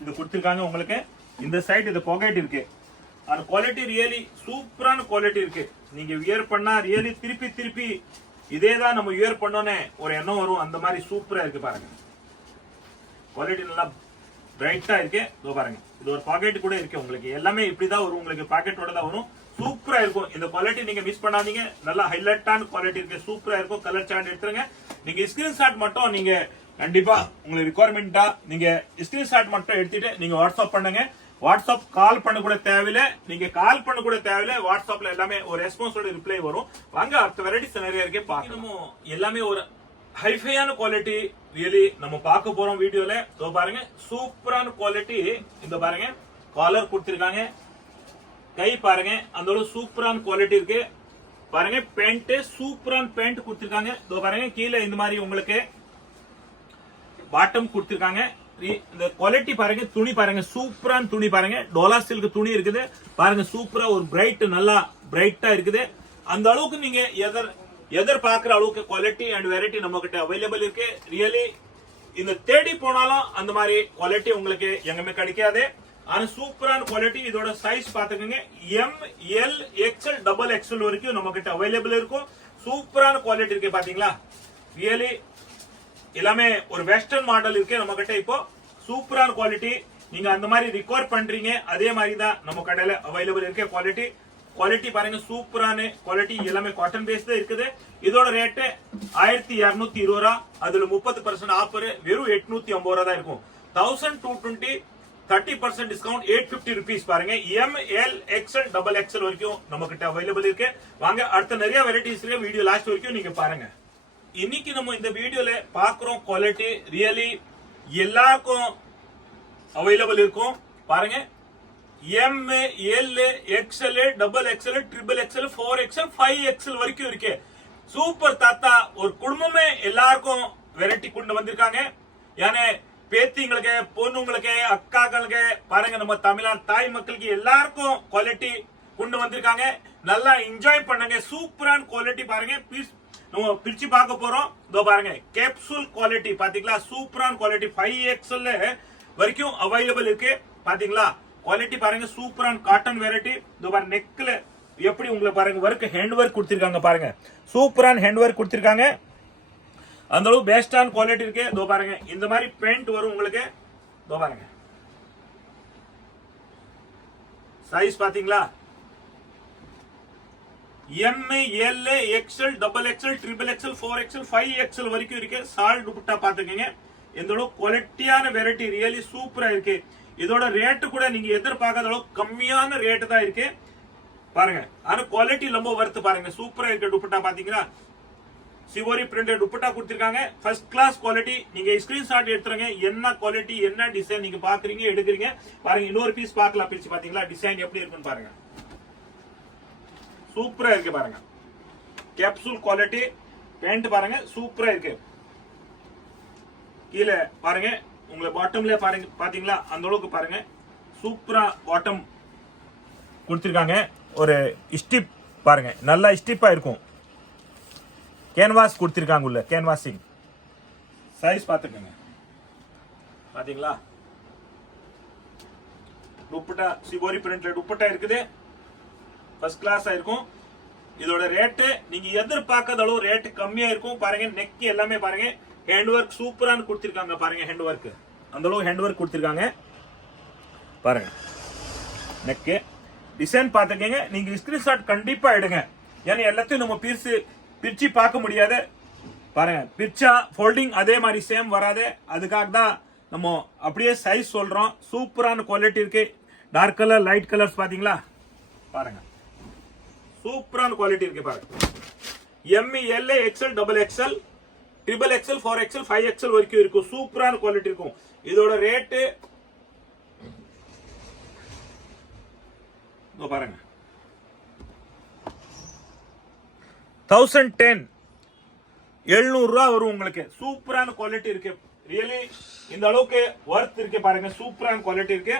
இது கொடுத்திருக்காங்க உங்களுக்கு. இந்த சைடு இது பாக்கெட் இருக்கு. அந்த குவாலிட்டி ரியலி சூப்பரான குவாலிட்டி இருக்கு. நீங்க வியர் பண்ணா ரியலி திருப்பி திருப்பி இதே தான் நம்ம வியர் பண்ணோன்னே ஒரு எண்ணம் வரும். அந்த மாதிரி சூப்பரா இருக்கு பாருங்க. குவாலிட்டி நல்லா பிரைட்டா இருக்கு. இதோ பாருங்க, இது ஒரு பாக்கெட் கூட இருக்கு உங்களுக்கு. எல்லாமே இப்படிதான் வரும் உங்களுக்கு, பாக்கெட்டோட தான் வரும். சூப்பரா இருக்கும். இந்த குவாலிட்டி நீங்க மிஸ் பண்ணாதீங்க. நல்லா ஹைலைட்டான குவாலிட்டி இருக்கு, சூப்பரா இருக்கும். கலர் சார்ட் எடுத்துருங்க. நீங்க ஸ்கிரீன்ஷாட் மட்டும் நீங்க கண்டிப்பா உங்களுக்கு ரிக்வயர்மெண்டா நீங்க ஸ்கிரீன்ஷாட் மட்டும் எடுத்துட்டு நீங்க வாட்ஸ்அப் பண்ணுங்க. வாட்ஸ்அப் கால் பண்ண கூட தேவையில்லை, நீங்க கால் பண்ண கூட தேவையில்லை. வாட்ஸ்அப்ல எல்லாமே ஒரு ரெஸ்பான்ஸோட ரிப்ளை வரும். வாங்க, அடுத்த வெரைட்டிஸ் நிறைய இருக்கு பாக்கணும். எல்லாமே ஒரு ஹைஃபையான குவாலிட்டி ரியலி நம்ம பார்க்க போறோம் வீடியோல. இதோ பாருங்க, சூப்பரான குவாலிட்டி. இந்த பாருங்க, காலர் கொடுத்திருக்காங்க. கை பாருங்க, அந்த அளவு சூப்பரான குவாலிட்டி இருக்கு பாருங்க. பேண்ட், சூப்பரான பேண்ட் கொடுத்திருக்காங்க. இதோ பாருங்க, கீழே இந்த மாதிரி உங்களுக்கு பாட்டம் கொடுத்திருக்காங்க. இந்த குவாலிட்டி பாருங்க, துணி பாருங்க, சூப்பரான துணி பாருங்க. டோலா சில்க் துணி இருக்குது பாருங்க. சூப்பரா ஒரு பிரைட், நல்லா பிரைட்டா இருக்குது. அந்த அளவுக்கு நீங்க எதிர்பார்க்கிற அளவுக்கு குவாலிட்டி அண்ட் வெரைட்டி நம்ம கிட்ட அவைலபிள் இருக்கு. ரியலி இந்த தேடி போனாலும் அந்த மாதிரி குவாலிட்டி உங்களுக்கு எங்கேயுமே கிடைக்காது. ஆனா சூப்பரான குவாலிட்டி. இதோட சைஸ் பாத்துக்கோங்க, M, L, XL, double XL வரைக்கும் நம்ம கிட்ட அவைலபிள் இருக்கும். சூப்பரான குவாலிட்டி இருக்கு பாத்தீங்களா. ரியலி எல்லாமே ஒரு வெஸ்டர்ன் மாடல் இருக்கு நம்ம கிட்ட. இப்போ சூப்பரான குவாலிட்டி. நீங்க அந்த மாதிரி ரிக்வயர் பண்றீங்க, அதே மாதிரி தான் நம்ம கடையில அவைலபிள் இருக்கு குவாலிட்டி. குவாலிட்டி பாருங்க, சூப்பரான குவாலிட்டி. எல்லாமே காட்டன் பேஸ் தான் இருக்குது. இதோட ரேட்டு 1220 ரூபா. அதுல 30% ஆஃபர் வெறும் 850 ரூபா தான் இருக்கும். 1220 30% டிஸ்கவுண்ட் 850 ருபீஸ் பாருங்க. M, L, XL, double XL வரைக்கும் நம்ம கிட்ட அவைலபிள் இருக்கு. வாங்க, அடுத்த நிறைய வெரைட்டிஸ் வீடியோ லாஸ்ட் வரைக்கும் நீங்க பாருங்க. இன்னைக்கு நம்ம இந்த வீடியோல பாக்குறோம் குவாலிட்டி ரியலி எல்லாருக்கும் அவைலபிள் இருக்கும் பாருங்க. M, L, XL, double XL, triple XL, 4XL, 5XL வரைக்கும் இருக்கு. சூப்பர் தாத்தா, ஒரு குடும்பமே எல்லாருக்கும் வெரைட்டி கொண்டு வந்திருக்காங்க. யானே பேத்திங்களுக்கு பொண்ணுங்களுக்கு அக்காக்களுக்கு பாருங்க நம்ம தமிழ்நாடு தாய் மக்களுக்கு எல்லாருக்கும் குவாலிட்டி கொண்டு வந்திருக்காங்க. நல்லா என்ஜாய் பண்ணுங்க. சூப்பரான குவாலிட்டி பாருங்க. நம்ம பிரிச்சு பார்க்க போறோம். இதோ பாருங்க கேப்சூல் குவாலிட்டி பாத்தீங்களா, சூப்பரான குவாலிட்டி 5XL வரைக்கும் அவைலபிள் இருக்கு. பாத்தீங்களா குவாலிட்டி பாருங்க, சூப்பரான காட்டன் வெரைட்டி. இதோ பாருங்க நெக்ல எப்படி உங்களுக்கு பாருங்க ஒர்க் ஹேண்ட் ஒர்க் கொடுத்திருக்காங்க பாருங்க, சூப்பரான ஹேண்ட் ஒர்க் கொடுத்திருக்காங்க. அந்த அளவு பெஸ்டான குவாலிட்டி இருக்கு. இதோ பாருங்க இந்த மாதிரி பேண்ட் வரும் உங்களுக்கு. இதோ பாருங்க சைஸ் பாத்தீங்களா, M, L, XL, XXL, XXL, 4XL, 5XL வரைக்கும் இருக்கு. சால் துப்பட்டா பாத்துக்கங்க. இந்த அளவு குவாலிட்டியான வெரைட்டி ரியலி சூப்பரா இருக்கு. இதோட ரேட்டு கூட நீங்க எதிர்பார்க்காத அளவு கம்மியான ரேட்டு தான் இருக்கு பாருங்க. ஆனா குவாலிட்டி ரொம்ப வர்த்து பாருங்க, சூப்பரா இருக்கு. துப்பட்டா பாத்தீங்கன்னா சிவோரி பிரிண்டட் துப்பட்டா கொடுத்திருக்காங்க. First class quality. நீங்க ஸ்கிரீன்ஷாட் எடுத்துருங்க, என்ன குவாலிட்டி என்ன டிசைன் நீங்க பாக்குறீங்க எடுக்கிறீங்க பாருங்க. இன்னொரு பீஸ் பார்க்கலாம், பிரிச்சு பாத்தீங்களா டிசைன் எப்படி இருக்குன்னு பாருங்க. சூப்பரா இருக்கு பாருங்க. கேப்சூல் குவாலிட்டி பேண்ட் பாருங்க, சூப்பரா இருக்கு. கீழே பாருங்க உங்களுக்கு பாட்டம்ல பாருங்க, பாத்தீங்களா அந்த அளவுக்கு பாருங்க சூப்பரா பாட்டம் கொடுத்திருக்காங்க. ஒரு ஸ்டிப் பாருங்க, நல்லா ஸ்டிப்பா இருக்கும். கேன்வாஸ் கொடுத்திருக்காங்க, உள்ள கேன்வாசிங். சைஸ் பாத்துக்கங்க பாத்தீங்களா. துப்பட்டா சிவோரி பிரிண்ட் துப்பட்டா இருக்குது, ஃபர்ஸ்ட் கிளாஸா இருக்கும். இதோட ரேட்டு நீங்க எதிர்பார்க்காத அளவு ரேட் கம்மியா இருக்கும் பாருங்க. நெக் எல்லாமே பாருங்க ஹேண்ட் ஒர்க் சூப்பரான கொடுத்திருக்காங்க பாருங்க. ஹேண்ட் ஒர்க் அந்த அளவு ஹேண்ட் ஒர்க் கொடுத்திருக்காங்க பாருங்க. நெக் டிசைன் பாத்துக்கங்க. நீங்க ஸ்கிரீன்ஷாட் கண்டிப்பா எடுங்க, ஏன்னா எல்லாத்தையும் நம்ம பிரிச்சு பார்க்க முடியாது பாருங்க. பிரிச்சா ஃபோல்டிங் அதே மாதிரி சேம் வராது, அதுக்காக தான் நம்ம அப்படியே சைஸ் சொல்றோம். சூப்பரான குவாலிட்டி இருக்கு. டார்க் கலர் லைட் கலர்ஸ் பாத்தீங்களா பாருங்க, சூப்பரான குவாலிட்டி இருக்கு பாருங்க. M, L, XL, XXL, XXL, 4XL, 5XL வரைக்கும் இருக்கும். சூப்பரான குவாலிட்டி இருக்கும். இதோட ரேட்டு பாருங்க 1010 700 ரூபாய் வரும் உங்களுக்கு. சூப்பரான குவாலிட்டி இருக்கு ரியலி. இந்த அளவுக்கு வர்த் இருக்கு பாருங்க, சூப்பரான குவாலிட்டி இருக்கு.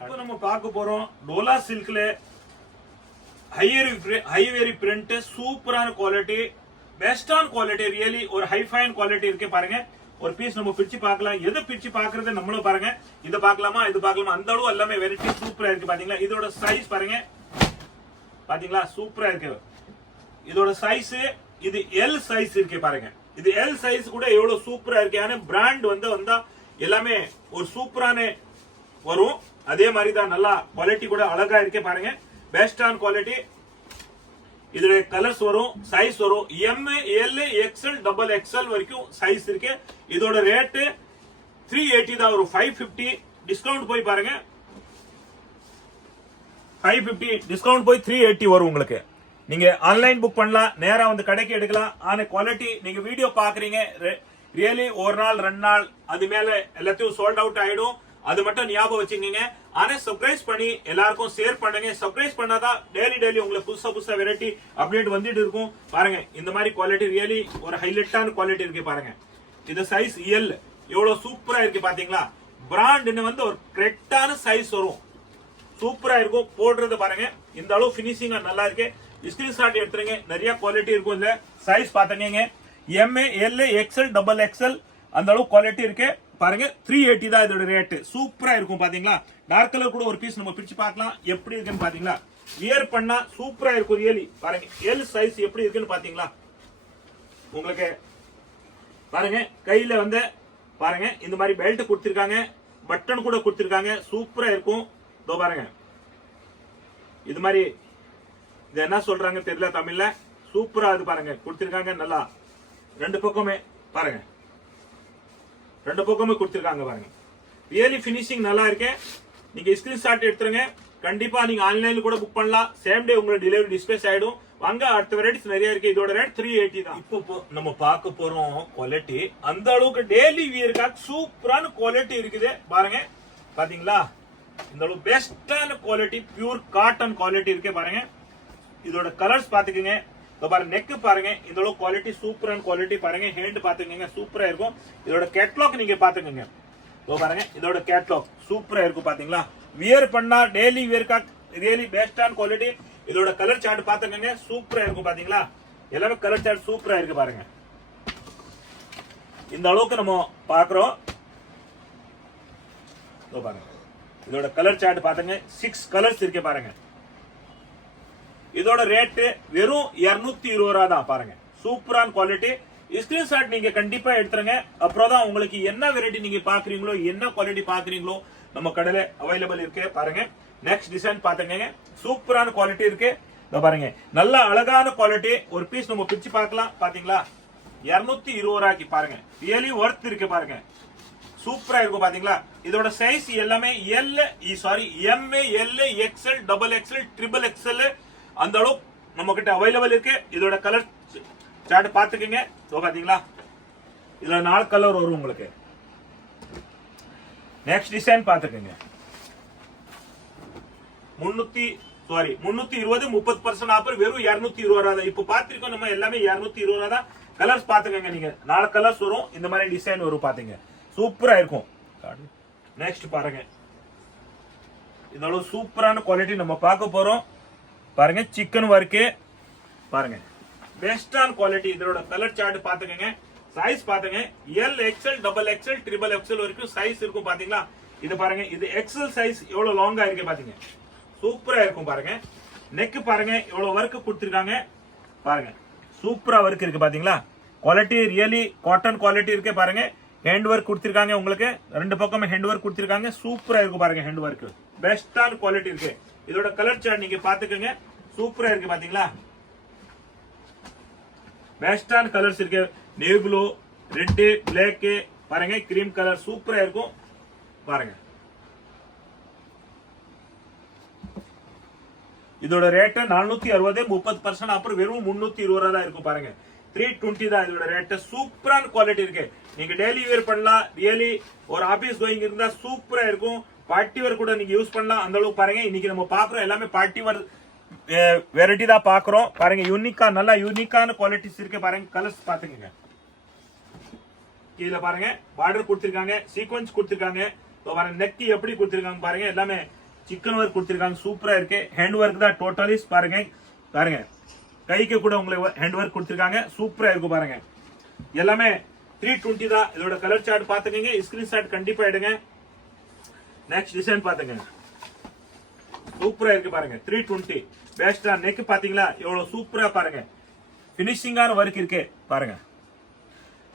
இப்போ நம்ம பார்க்க போறோம் டோலா சில்க்ல ஹைவேரி பிரிண்ட், சூப்பரான குவாலிட்டி, பெஸ்டான குவாலிட்டி ரியலி. ஒரு ஹைஃபைன் குவாலிட்டி இருக்கு பாருங்க. ஒரு பீஸ் நம்ம பிரிச்சு பார்க்கலாம். எது பிரிச்சு பாக்குறது நம்மளும் பாருங்க. இது பார்க்கலாமா இது பார்க்கலாமா, அந்த அளவு எல்லாமே வெரைட்டி சூப்பரா இருக்கு பாத்தீங்களா. இதோட சைஸ் பாருங்க பாத்தீங்களா, சூப்பரா இருக்கு. இதோட சைஸ் இது L சைஸ் இருக்கு பாருங்க. இது L சைஸ் கூட எவ்வளவு சூப்பரா இருக்கு. ஆனா பிராண்ட் வந்தா எல்லாமே ஒரு சூப்பரான வரும். அதே மாதிரி தான் நல்லா குவாலிட்டி கூட அழகா இருக்கு பாருங்க. பெஸ்டான குவாலிட்டி. இதுல கலர்ஸ் வரும், சைஸ் வரும். M, L, XL, XXL வரைக்கும் சைஸ் இருக்கு. இதோட ரேட்டு 380 தான் வரும். 550 டிஸ்கவுண்ட் போய் பாருங்க. 550 டிஸ்கவுண்ட் போய் 380 வரும் உங்களுக்கு. நீங்க ஆன்லைன் புக் பண்ணலாம், நேரா வந்து கடைக்கு எடுக்கலாம். ஆனா குவாலிட்டி நீங்க வீடியோ பாக்குறீங்க ரியலி ஒரு நாள் 2 நாள் அது மேல எல்லாத்தையும் சோல்ட் அவுட் ஆயிடும். அது மட்டும் ஞாபகம் வச்சுக்கீங்க. ஆனா சப்ஸ்கிரைப் பண்ணி எல்லாருக்கும் ஷேர் பண்ணுங்க. சப்ஸ்கிரைப் பண்ணாதான் டெய்லி உங்களுக்கு புதுசா வெரைட்டி அப்டேட் வந்துட்டு இருக்கும் பாருங்க. இந்த மாதிரி குவாலிட்டி ரியலி ஒரு ஹைலைட்டான குவாலிட்டி இருக்கு பாருங்க. இது சைஸ் L எவ்வளவு சூப்பரா இருக்கு பாத்தீங்களா. பிராண்ட் வந்து ஒரு கரெக்டான சைஸ் வரும், சூப்பரா இருக்கும். போடுறது பாருங்க இந்த அளவு பினிஷிங்கா நல்லா இருக்கு. ஸ்கிரீன்ஷாட் எடுத்துருங்க, நிறைய குவாலிட்டி இருக்கும். இந்த சைஸ் பாத்தீங்க M, L, XL, XXL அந்த அளவு குவாலிட்டி இருக்கு பாருங்க. 380 தான் இதோட ரேட். சூப்பரா இருக்கும் பாத்தீங்களா. டார்க் கலர் கூட ஒரு பீஸ் நம்ம பிரிச்சு பார்க்கலாம் எப்படி இருக்குன்னு பாத்தீங்களா. வியர் பண்ணா சூப்பரா இருக்கும் ரியலி பாருங்க. L சைஸ் எப்படி இருக்குன்னு பாத்தீங்களா உங்களுக்கு பாருங்க. கையில வந்து பாருங்க இந்த மாதிரி பெல்ட் கொடுத்திருக்காங்க, பட்டன் கூட கொடுத்திருக்காங்க, சூப்பரா இருக்கும். இதோ பாருங்க இது மாதிரி இது என்ன சொல்றாங்க தெரியல தமிழ்ல, சூப்பரா அது பாருங்க கொடுத்திருக்காங்க. நல்லா ரெண்டு பக்கமே பாருங்க, ரெண்டு பக்கமே கொடுத்திருக்காங்க பாருங்க. ரியலி பினிஷிங் நல்லா இருக்கு. நீங்க ஸ்கிரீன்ஷாட் எடுத்துருங்க. கண்டிப்பா நீங்க ஆன்லைன்ல கூட புக் பண்ணலாம். சேம் டே உங்களுக்கு டெலிவரி டிஸ்பேச் ஆயிடும். வாங்க அடுத்த வெரைட்டிஸ் நிறைய இருக்கு. இதோட ரேட் 380 தான். இப்போ நம்ம பார்க்க போறோம் குவாலிட்டி. அந்த அளவுக்கு டெய்லி வியர்க்காக சூப்பரான குவாலிட்டி இருக்குது பாருங்க. பாத்தீங்களா இந்த அளவு பெஸ்டான குவாலிட்டி பியூர் காட்டன் குவாலிட்டி இருக்கு பாருங்க. இதோட கலர்ஸ் பாத்துக்கங்க. பாருங்க நெக் பாருங்க இந்த அளவு குவாலிட்டி சூப்பரான குவாலிட்டி பாருங்க. ஹேண்ட் பாத்துக்கங்க சூப்பரா இருக்கும். இதோட கேட்லாக் நீங்க பாத்துக்கங்க. இதோ பாருங்க இதோட கேட்லாக் சூப்பரா இருக்கும் பாத்தீங்களா. வியர் பண்ணா டெய்லி வியர்க்கா ரியலி பெஸ்டான குவாலிட்டி. இதோட கலர் சார்ட் பாத்துக்கங்க சூப்பரா இருக்கும் பாத்தீங்களா. எல்லாமே கலர் சார்ட் சூப்பரா இருக்கு பாருங்க. இந்த அளவுக்கு நம்ம பாக்குறோம். இதோ பாருங்க இதோட கலர் சார்ட் பாத்துங்க 6 கலர்ஸ் இருக்கு பாருங்க. இதோட ரேட் வெறும் 220 ரூபா தான் பாருங்க. சூப்பரான குவாலிட்டி. ஸ்கிரீன்ஷாட் நீங்க கண்டிப்பா எடுத்துருங்க. அப்புறம் தான் உங்களுக்கு என்ன வெரைட்டி நீங்க பாக்குறீங்களோ என்ன குவாலிட்டி பாக்குறீங்களோ நம்ம கடையில அவைலபிள் இருக்கு பாருங்க. நெக்ஸ்ட் டிசைன் பாத்துங்க சூப்பரான குவாலிட்டி இருக்கு. இதோ பாருங்க நல்ல அழகான குவாலிட்டி. ஒரு பீஸ் நம்ம பிரிச்சு பார்க்கலாம் பாத்தீங்களா. 220 ரூபாய்க்கு பாருங்க. ரியலி ஒர்த் இருக்கு பாருங்க. சூப்பரா இருக்கும் பாத்தீங்களா. இதோட சைஸ் எல்லாமே M L XL double XL triple XL அந்த அளவு நம்ம கிட்ட அவைலபிள் இருக்கு. இதோட கலர் சார்ட் பாத்துக்கங்க. பாத்தீங்களா இதுல 4 கலர் வரும் உங்களுக்கு. நெக்ஸ்ட் டிசைன் பாத்துக்கங்க. 320 30% ஆஃபர் வெறும் 220 ரூபா தான். இப்ப பாத்திருக்கோம் நம்ம எல்லாமே 220 ரூபா தான். கலர்ஸ் பாத்துக்கங்க நீங்க 4 கலர்ஸ் வரும். இந்த மாதிரி டிசைன் வரும் பாத்தீங்க சூப்பரா இருக்கும். நெக்ஸ்ட் பாருங்க இதோட சூப்பரான குவாலிட்டி நம்ம பார்க்க போறோம் பாருங்க. சிக்கன் ஒர்க்கு பாருங்க பெஸ்டான குவாலிட்டி. இதோட கலர் சார்ட் பாத்துக்கங்க. சைஸ் பாத்துங்க L XL double XL triple XL வரைக்கும் சைஸ் இருக்கும் பாத்தீங்களா. இது பாருங்க இது எக்ஸ்எல் சைஸ் எவ்வளவு லாங்கா இருக்கு பாத்தீங்க சூப்பரா இருக்கும் பாருங்க. நெக் பாருங்க எவ்வளவு ஒர்க் கொடுத்திருக்காங்க பாருங்க. சூப்பரா ஒர்க் இருக்கு பாத்தீங்களா. குவாலிட்டி ரியலி காட்டன் குவாலிட்டி இருக்கு பாருங்க. ஹேண்ட் ஒர்க் கொடுத்திருக்காங்க உங்களுக்கு. 2 பக்கமே ஹேண்ட் ஒர்க் கொடுத்திருக்காங்க. சூப்பரா இருக்கும் பாருங்க. ஹேண்ட் ஒர்க் பெஸ்டான குவாலிட்டி இருக்கு. இதோட கலர் சார்ட் நீங்க பாத்துக்கங்க சூப்பரா இருக்கு பாத்தீங்களா. பெஸ்டான கலர்ஸ் இருக்கு. நேவி ப்ளூ ரெட் பிளாக் பாருங்க கிரீம் கலர் சூப்பரா இருக்கும் பாருங்க. இதோட ரேட் 460 30% அப்புறம் வெறும் 320 ரூபா தான் இருக்கும் பாருங்க. 320 தான் இதோட ரேட். சூப்பரான குவாலிட்டி இருக்கு. நீங்க டெய்லி வேர் பண்ணலாம். ரியலி ஒரு ஆபீஸ் கோயிங் இருந்தா சூப்பரா இருக்கும். பார்ட்டி வேர் கூட நீங்க யூஸ் பண்ணலாம் அந்த அளவுக்கு பாருங்க. இன்னைக்கு நம்ம பாக்குறோம் எல்லாமே பார்ட்டி வேர் வெரைட்டி தான் பாக்குறோம் பாருங்க. யூனிக்கா நல்ல யூனிக்கான குவாலிட்டிஸ் இருக்கு பாருங்க. கலர்ஸ் பாத்துங்க. கீழே பாருங்க பார்டர் கொடுத்திருக்காங்க. சீக்வென்ஸ் கொடுத்திருக்காங்க. பாருங்க நெக் எப்படி கொடுத்திருக்காங்க பாருங்க. எல்லாமே சிக்கன் ஒர்க் கொடுத்திருக்காங்க. சூப்பரா இருக்கு. ஹேண்ட் ஒர்க் தான் டோட்டலி பாருங்க. பாருங்க கைக்கு கூட உங்களுக்கு ஹேண்ட் ஒர்க் கொடுத்திருக்காங்க. சூப்பரா இருக்கும் பாருங்க. எல்லாமே 320 தான். இதோட கலர் சார்ட் பாத்துக்கங்க. ஸ்கிரீன்ஷாட் கண்டிப்பா எடுங்க. நெக்ஸ்ட் டிசைன் பாத்துங்க. சூப்பரா இருக்கு பாருங்க. 320 பெஸ்டா. நெக் பாத்தீங்களா எவ்வளவு சூப்பரா பாருங்க. பினிஷிங்கான ஒர்க் இருக்கு பாருங்க.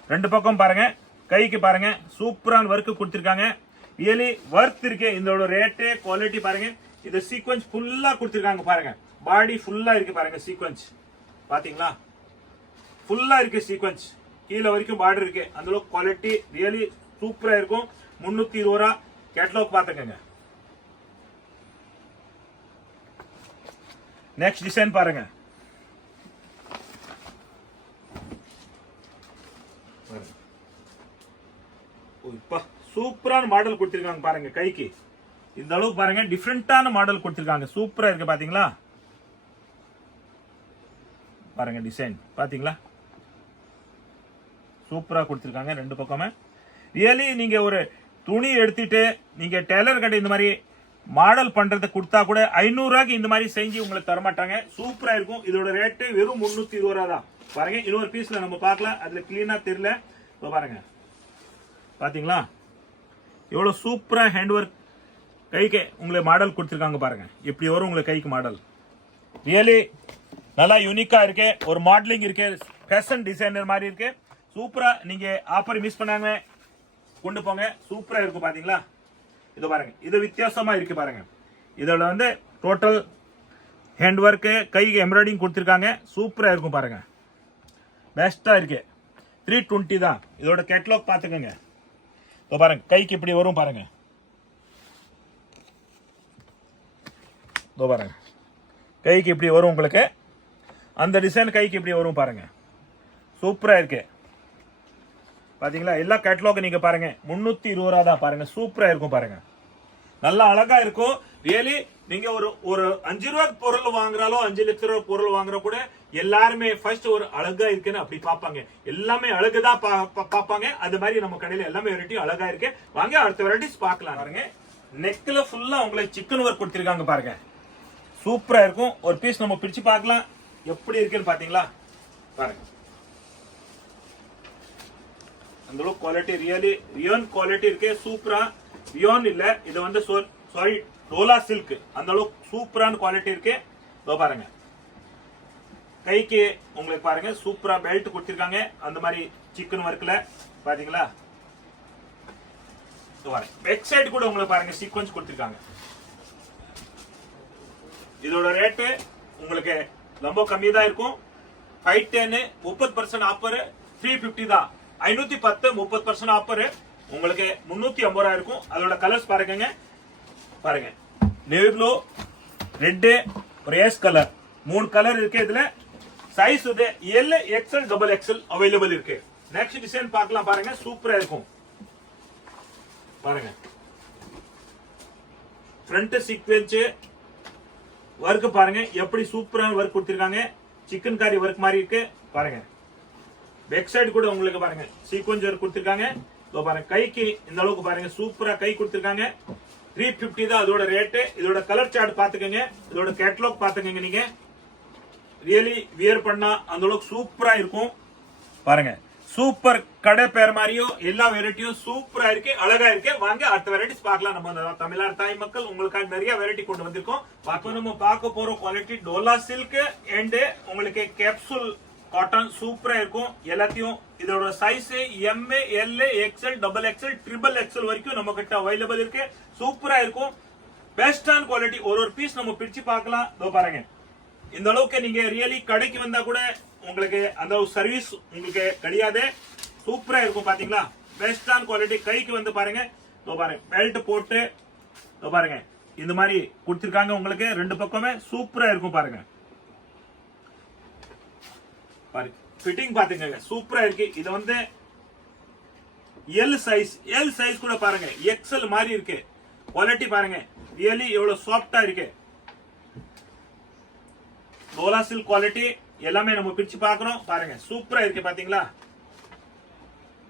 2 பக்கம் பாருங்க. கைக்கு பாருங்க சூப்பரான ஒர்க் கொடுத்திருக்காங்க. ரியலி ஒர்த் இருக்கு. இதோட ரேட் குவாலிட்டி பாருங்க. இது சீக்வென்ஸ் ஃபுல்லா கொடுத்திருக்காங்க பாருங்க. பாடி ஃபுல்லா இருக்கு பாருங்க. சீக்வென்ஸ் பாத்தீங்களா ஃபுல்லா இருக்கு. சீக்வென்ஸ் கீழே வரைக்கும் பார்டர் இருக்கு. அந்த அளவுக்கு குவாலிட்டி ரியலி சூப்பரா இருக்கும். 320 ரூபா. கேட்டலாக் பாத்துக்கங்க. நெக்ஸ்ட் டிசைன் பாருங்க. சூப்பரான மாடல் கொடுத்திருக்காங்க பாருங்க. கைக்கு இந்த அளவுக்கு பாருங்க டிஃபரெண்டான மாடல் கொடுத்திருக்காங்க. சூப்பரா இருக்கு பாத்தீங்களா. பாருங்க டிசைன் பாத்தீங்களா சூப்பரா கொடுத்திருக்காங்க 2 பக்கமே. ரியலி நீங்க ஒரு துணி எடுத்துட்டு நீங்க டெய்லர் கடை இந்த மாதிரி மாடல் பண்றது கொடுத்தா கூட 500 ரூபாய்க்கு இந்த மாதிரி செஞ்சு உங்களுக்கு தரமாட்டாங்க. சூப்பரா இருக்கும். இதோட ரேட் வெறும் 320 ரூபா தான் பாருங்க. இன்னொரு பீஸ்ல நம்ம பார்க்கலாம். அதுல கிளீனா தெரியல பாருங்க. பாத்தீங்களா எவ்வளவு சூப்பரா ஹேண்ட் ஒர்க் கைக்கு உங்களுக்கு மாடல் கொடுத்திருக்காங்க பாருங்க. எப்படி வரும் உங்களுக்கு கைக்கு மாடல். ரியலி நல்லா யூனிக்கா இருக்கு. ஒரு மாடலிங் இருக்கு. ஃபேஷன் டிசைனர் மாதிரி இருக்கு. சூப்பரா நீங்க ஆஃபர் மிஸ் பண்ணாங்க கொண்டு போங்க. சூப்பரா இருக்கும் பாத்தீங்களா. இது பாருங்க இது வித்தியாசமா இருக்கு பாருங்க. இதோட டோட்டல் ஹேண்ட் ஒர்க் கைக்கு எம்ப்ராய்டிங் கொடுத்திருக்காங்க. சூப்பரா இருக்கும் பாருங்க. பெஸ்டா இருக்கு. 320 தான். இதோட கேட்டலாக் பாத்துக்கோங்க. பாருங்க கைக்கு இப்படி வரும் பாருங்க. பாருங்க கைக்கு இப்படி வரும் உங்களுக்கு. அந்த டிசைன் கைக்கு இப்படி வரும் பாருங்க. சூப்பரா இருக்கு பாத்தீங்களா. எல்லா கேட்டலாக் நீங்க பாருங்க 320 ரூபா தான் பாருங்க. சூப்பரா இருக்கும் பாருங்க. நல்லா அழகா இருக்கும். ரியலி நீங்க ஒரு 5 ரூபாய் பொருள் வாங்குறாலோ 5 லட்சம் ரூபாய் பொருள் வாங்குற கூட எல்லாருமே ஃபர்ஸ்ட் ஒரு அழகா இருக்குன்னு அப்படி பாப்பாங்க. எல்லாமே அழகுதான் பாப்பாங்க. அது மாதிரி நம்ம கடையில எல்லாமே வெரைட்டி அழகா இருக்கு. வாங்க அடுத்த வெரைட்டிஸ் பார்க்கலாம். பாருங்க நெக்ல ஃபுல்லா உங்களுக்கு சிக்கன் ஒர்க் கொடுத்திருக்காங்க பாருங்க. சூப்பரா இருக்கும். ஒரு பீஸ் நம்ம பிரிச்சு பார்க்கலாம் எப்படி இருக்குன்னு பாத்தீங்களா. பாருங்க அந்த அளவுக்கு குவாலிட்டி ரியலி ரியோன் குவாலிட்டி இருக்கு. சூப்பரா ரியோன் இல்ல இது வந்து சாரி டோலா சில்க். அந்த அளவுக்கு சூப்பரான குவாலிட்டி இருக்கு. இதோ பாருங்க கைக்கு உங்களுக்கு பாருங்க சூப்பரா பெல்ட் கொடுத்திருக்காங்க. அந்த மாதிரி சிக்கன் ஒர்க்ல பாத்தீங்களா. பேக் சைடு கூட உங்களுக்கு பாருங்க சீக்வென்ஸ் கொடுத்திருக்காங்க. இதோட ரேட்டு உங்களுக்கு ரொம்ப கம்மி தான் இருக்கும். 510 30% ஆஃபர் 350 தான். 510 30% ஆஃபர் உங்களுக்கு 350 ரூபாய் இருக்கும். அதோட கலர்ஸ் பாருங்க பாருங்க நேவி ப்ளூ ரெட் ஒரு ஏஸ் கலர் 3 கலர் இருக்கு. இதுல சைஸ் இது L XL XXL அவைலபிள் இருக்கு. நெக்ஸ்ட் டிசைன் பார்க்கலாம் பாருங்க சூப்பரா இருக்கும். பாருங்க ஃப்ரண்ட் சீக்வென்ஸ் ஒர்க் பாருங்க எப்படி சூப்பரான ஒர்க் கொடுத்திருக்காங்க. சிக்கன் காரி ஒர்க் மாதிரி இருக்கு பாருங்க. பேக் சைடு கூட உங்களுக்கு பாருங்க சீக்வென்ஸ் ஒர்க் கொடுத்திருக்காங்க. பாருங்க கைக்கு இந்த அளவுக்கு பாருங்க சூப்பரா கை கொடுத்திருக்காங்க. 350 தான் அதோட ரேட்டு. இதோட கலர் சார்ட் பாத்துக்கங்க. இதோட கேட்டலாக் பாத்துக்கங்க. நீங்க ரியலி வியர் பண்ணா அந்த அளவுக்கு சூப்பரா இருக்கும். பாருங்க சூப்பர் கடை பேர் மாதிரியும் எல்லா வெரைட்டியும் சூப்பரா இருக்கு அழகா இருக்கு. வாங்க அடுத்த வெரைட்டிஸ் பார்க்கலாம். நம்ம தமிழ்நாடு தாய் மக்கள் உங்களுக்காக நிறைய வெரைட்டி கொண்டு வந்திருக்கோம். நம்ம பார்க்க போற குவாலிட்டி டோலா சில்க் அண்ட் உங்களுக்கு கேப்சூல் காட்டன் சூப்பரா இருக்கும். எல்லாத்தையும் இதோட size MA LA XL XXL XXL வரைக்கும் நம்ம கிட்ட அவைலபிள் இருக்கு. சூப்பரா இருக்கும். பெஸ்டான குவாலிட்டி. ஒரு பீஸ் நம்ம பிரிச்சு பார்க்கலாம். இதோ பாருங்க இந்த அளவுக்கு நீங்க ரியலி கடைக்கு வந்தா கூட உங்களுக்கு அந்த சர்வீஸ் உங்களுக்கு கிடையாது. சூப்பரா இருக்கும் பாத்தீங்களா. பெஸ்டான குவாலிட்டி. கைக்கு வந்து பாருங்க பாருங்க பெல்ட் போட்டு பாருங்க இந்த மாதிரி கொடுத்திருக்காங்க. உங்களுக்கு ரெண்டு பக்கமே சூப்பரா இருக்கும் பாருங்க. ஃபிட்டிங் பாத்துங்க சூப்பரா இருக்கு. இது வந்து L சைஸ் கூட பாருங்க XL மாதிரி இருக்கு. குவாலிட்டி பாருங்க ரியலி எவ்வளவு சாஃப்டா இருக்கு. டோலா சில்க் குவாலிட்டி எல்லாமே நம்ம பிரிச்சு பார்க்கறோம். பாருங்க சூப்பரா இருக்கு பாத்தீங்களா.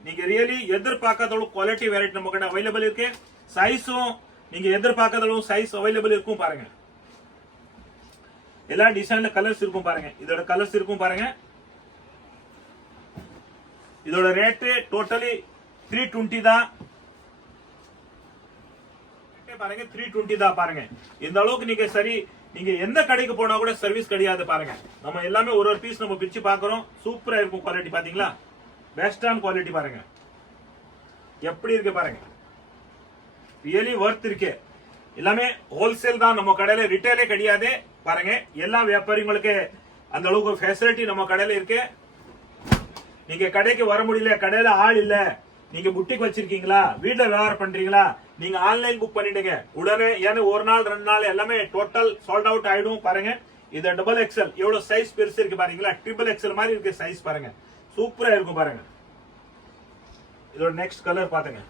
நீங்க ரியலி எதிர்பார்க்காத குவாலிட்டி வெரைட்டி நம்ம கிட்ட அவைலபிள் இருக்கு. சைஸும் நீங்க எதிர்பார்க்காத சைஸ் அவைலபிள் இருக்கும் பாருங்க. எல்லா டிசைன்ல கலர்ஸ் இருக்கும் பாருங்க. இதோட கலர்ஸ் இருக்கும் பாருங்க. இதோட ரேட்டு டோட்டலி 320 தான். பாருங்க 320 தான் பாருங்க. இந்த அளவுக்கு நீங்க சரி நீங்க எந்த கடைக்கு போனா கூட சர்வீஸ் கிடையாது பாருங்க. நம்ம எல்லாமே ஒரு பீஸ் நம்ம பிரிச்சு பார்க்கறோம். சூப்பரா இருக்கும் குவாலிட்டி பாத்தீங்களா. பெஸ்டான குவாலிட்டி பாருங்க எப்படி இருக்கு பாருங்க. ரியலி வர்த் இருக்கு. எல்லாமே ஹோல்சேல் தான் நம்ம கடையில ரிட்டைலே கிடையாது பாருங்க. எல்லா வியாபாரிகளுக்கு அந்த அளவுக்கு ஃபெசிலிட்டி நம்ம கடையில இருக்கு. நீங்க கடைக்கு வர முடியல கடையில ஆள் இல்ல நீங்க புட்டிக் வச்சிருக்கீங்களா வீட்டுல வியாபாரம் பண்றீங்களா நீங்க ஆன்லைன் புக் பண்ணிடுங்க உடனே. ஏன்னா ஒரு நாள் 2 நாள் எல்லாமே டோட்டல் சோல்ட் அவுட் ஆயிடும் பாருங்க. இது XXL எவ்வளவு சைஸ் பெருசு இருக்கு பாருங்களா. XXL மாதிரி இருக்கு சைஸ் பாருங்க. சூப்பரா இருக்கும் பாருங்க. இதோட நெக்ஸ்ட் கலர் பாருங்க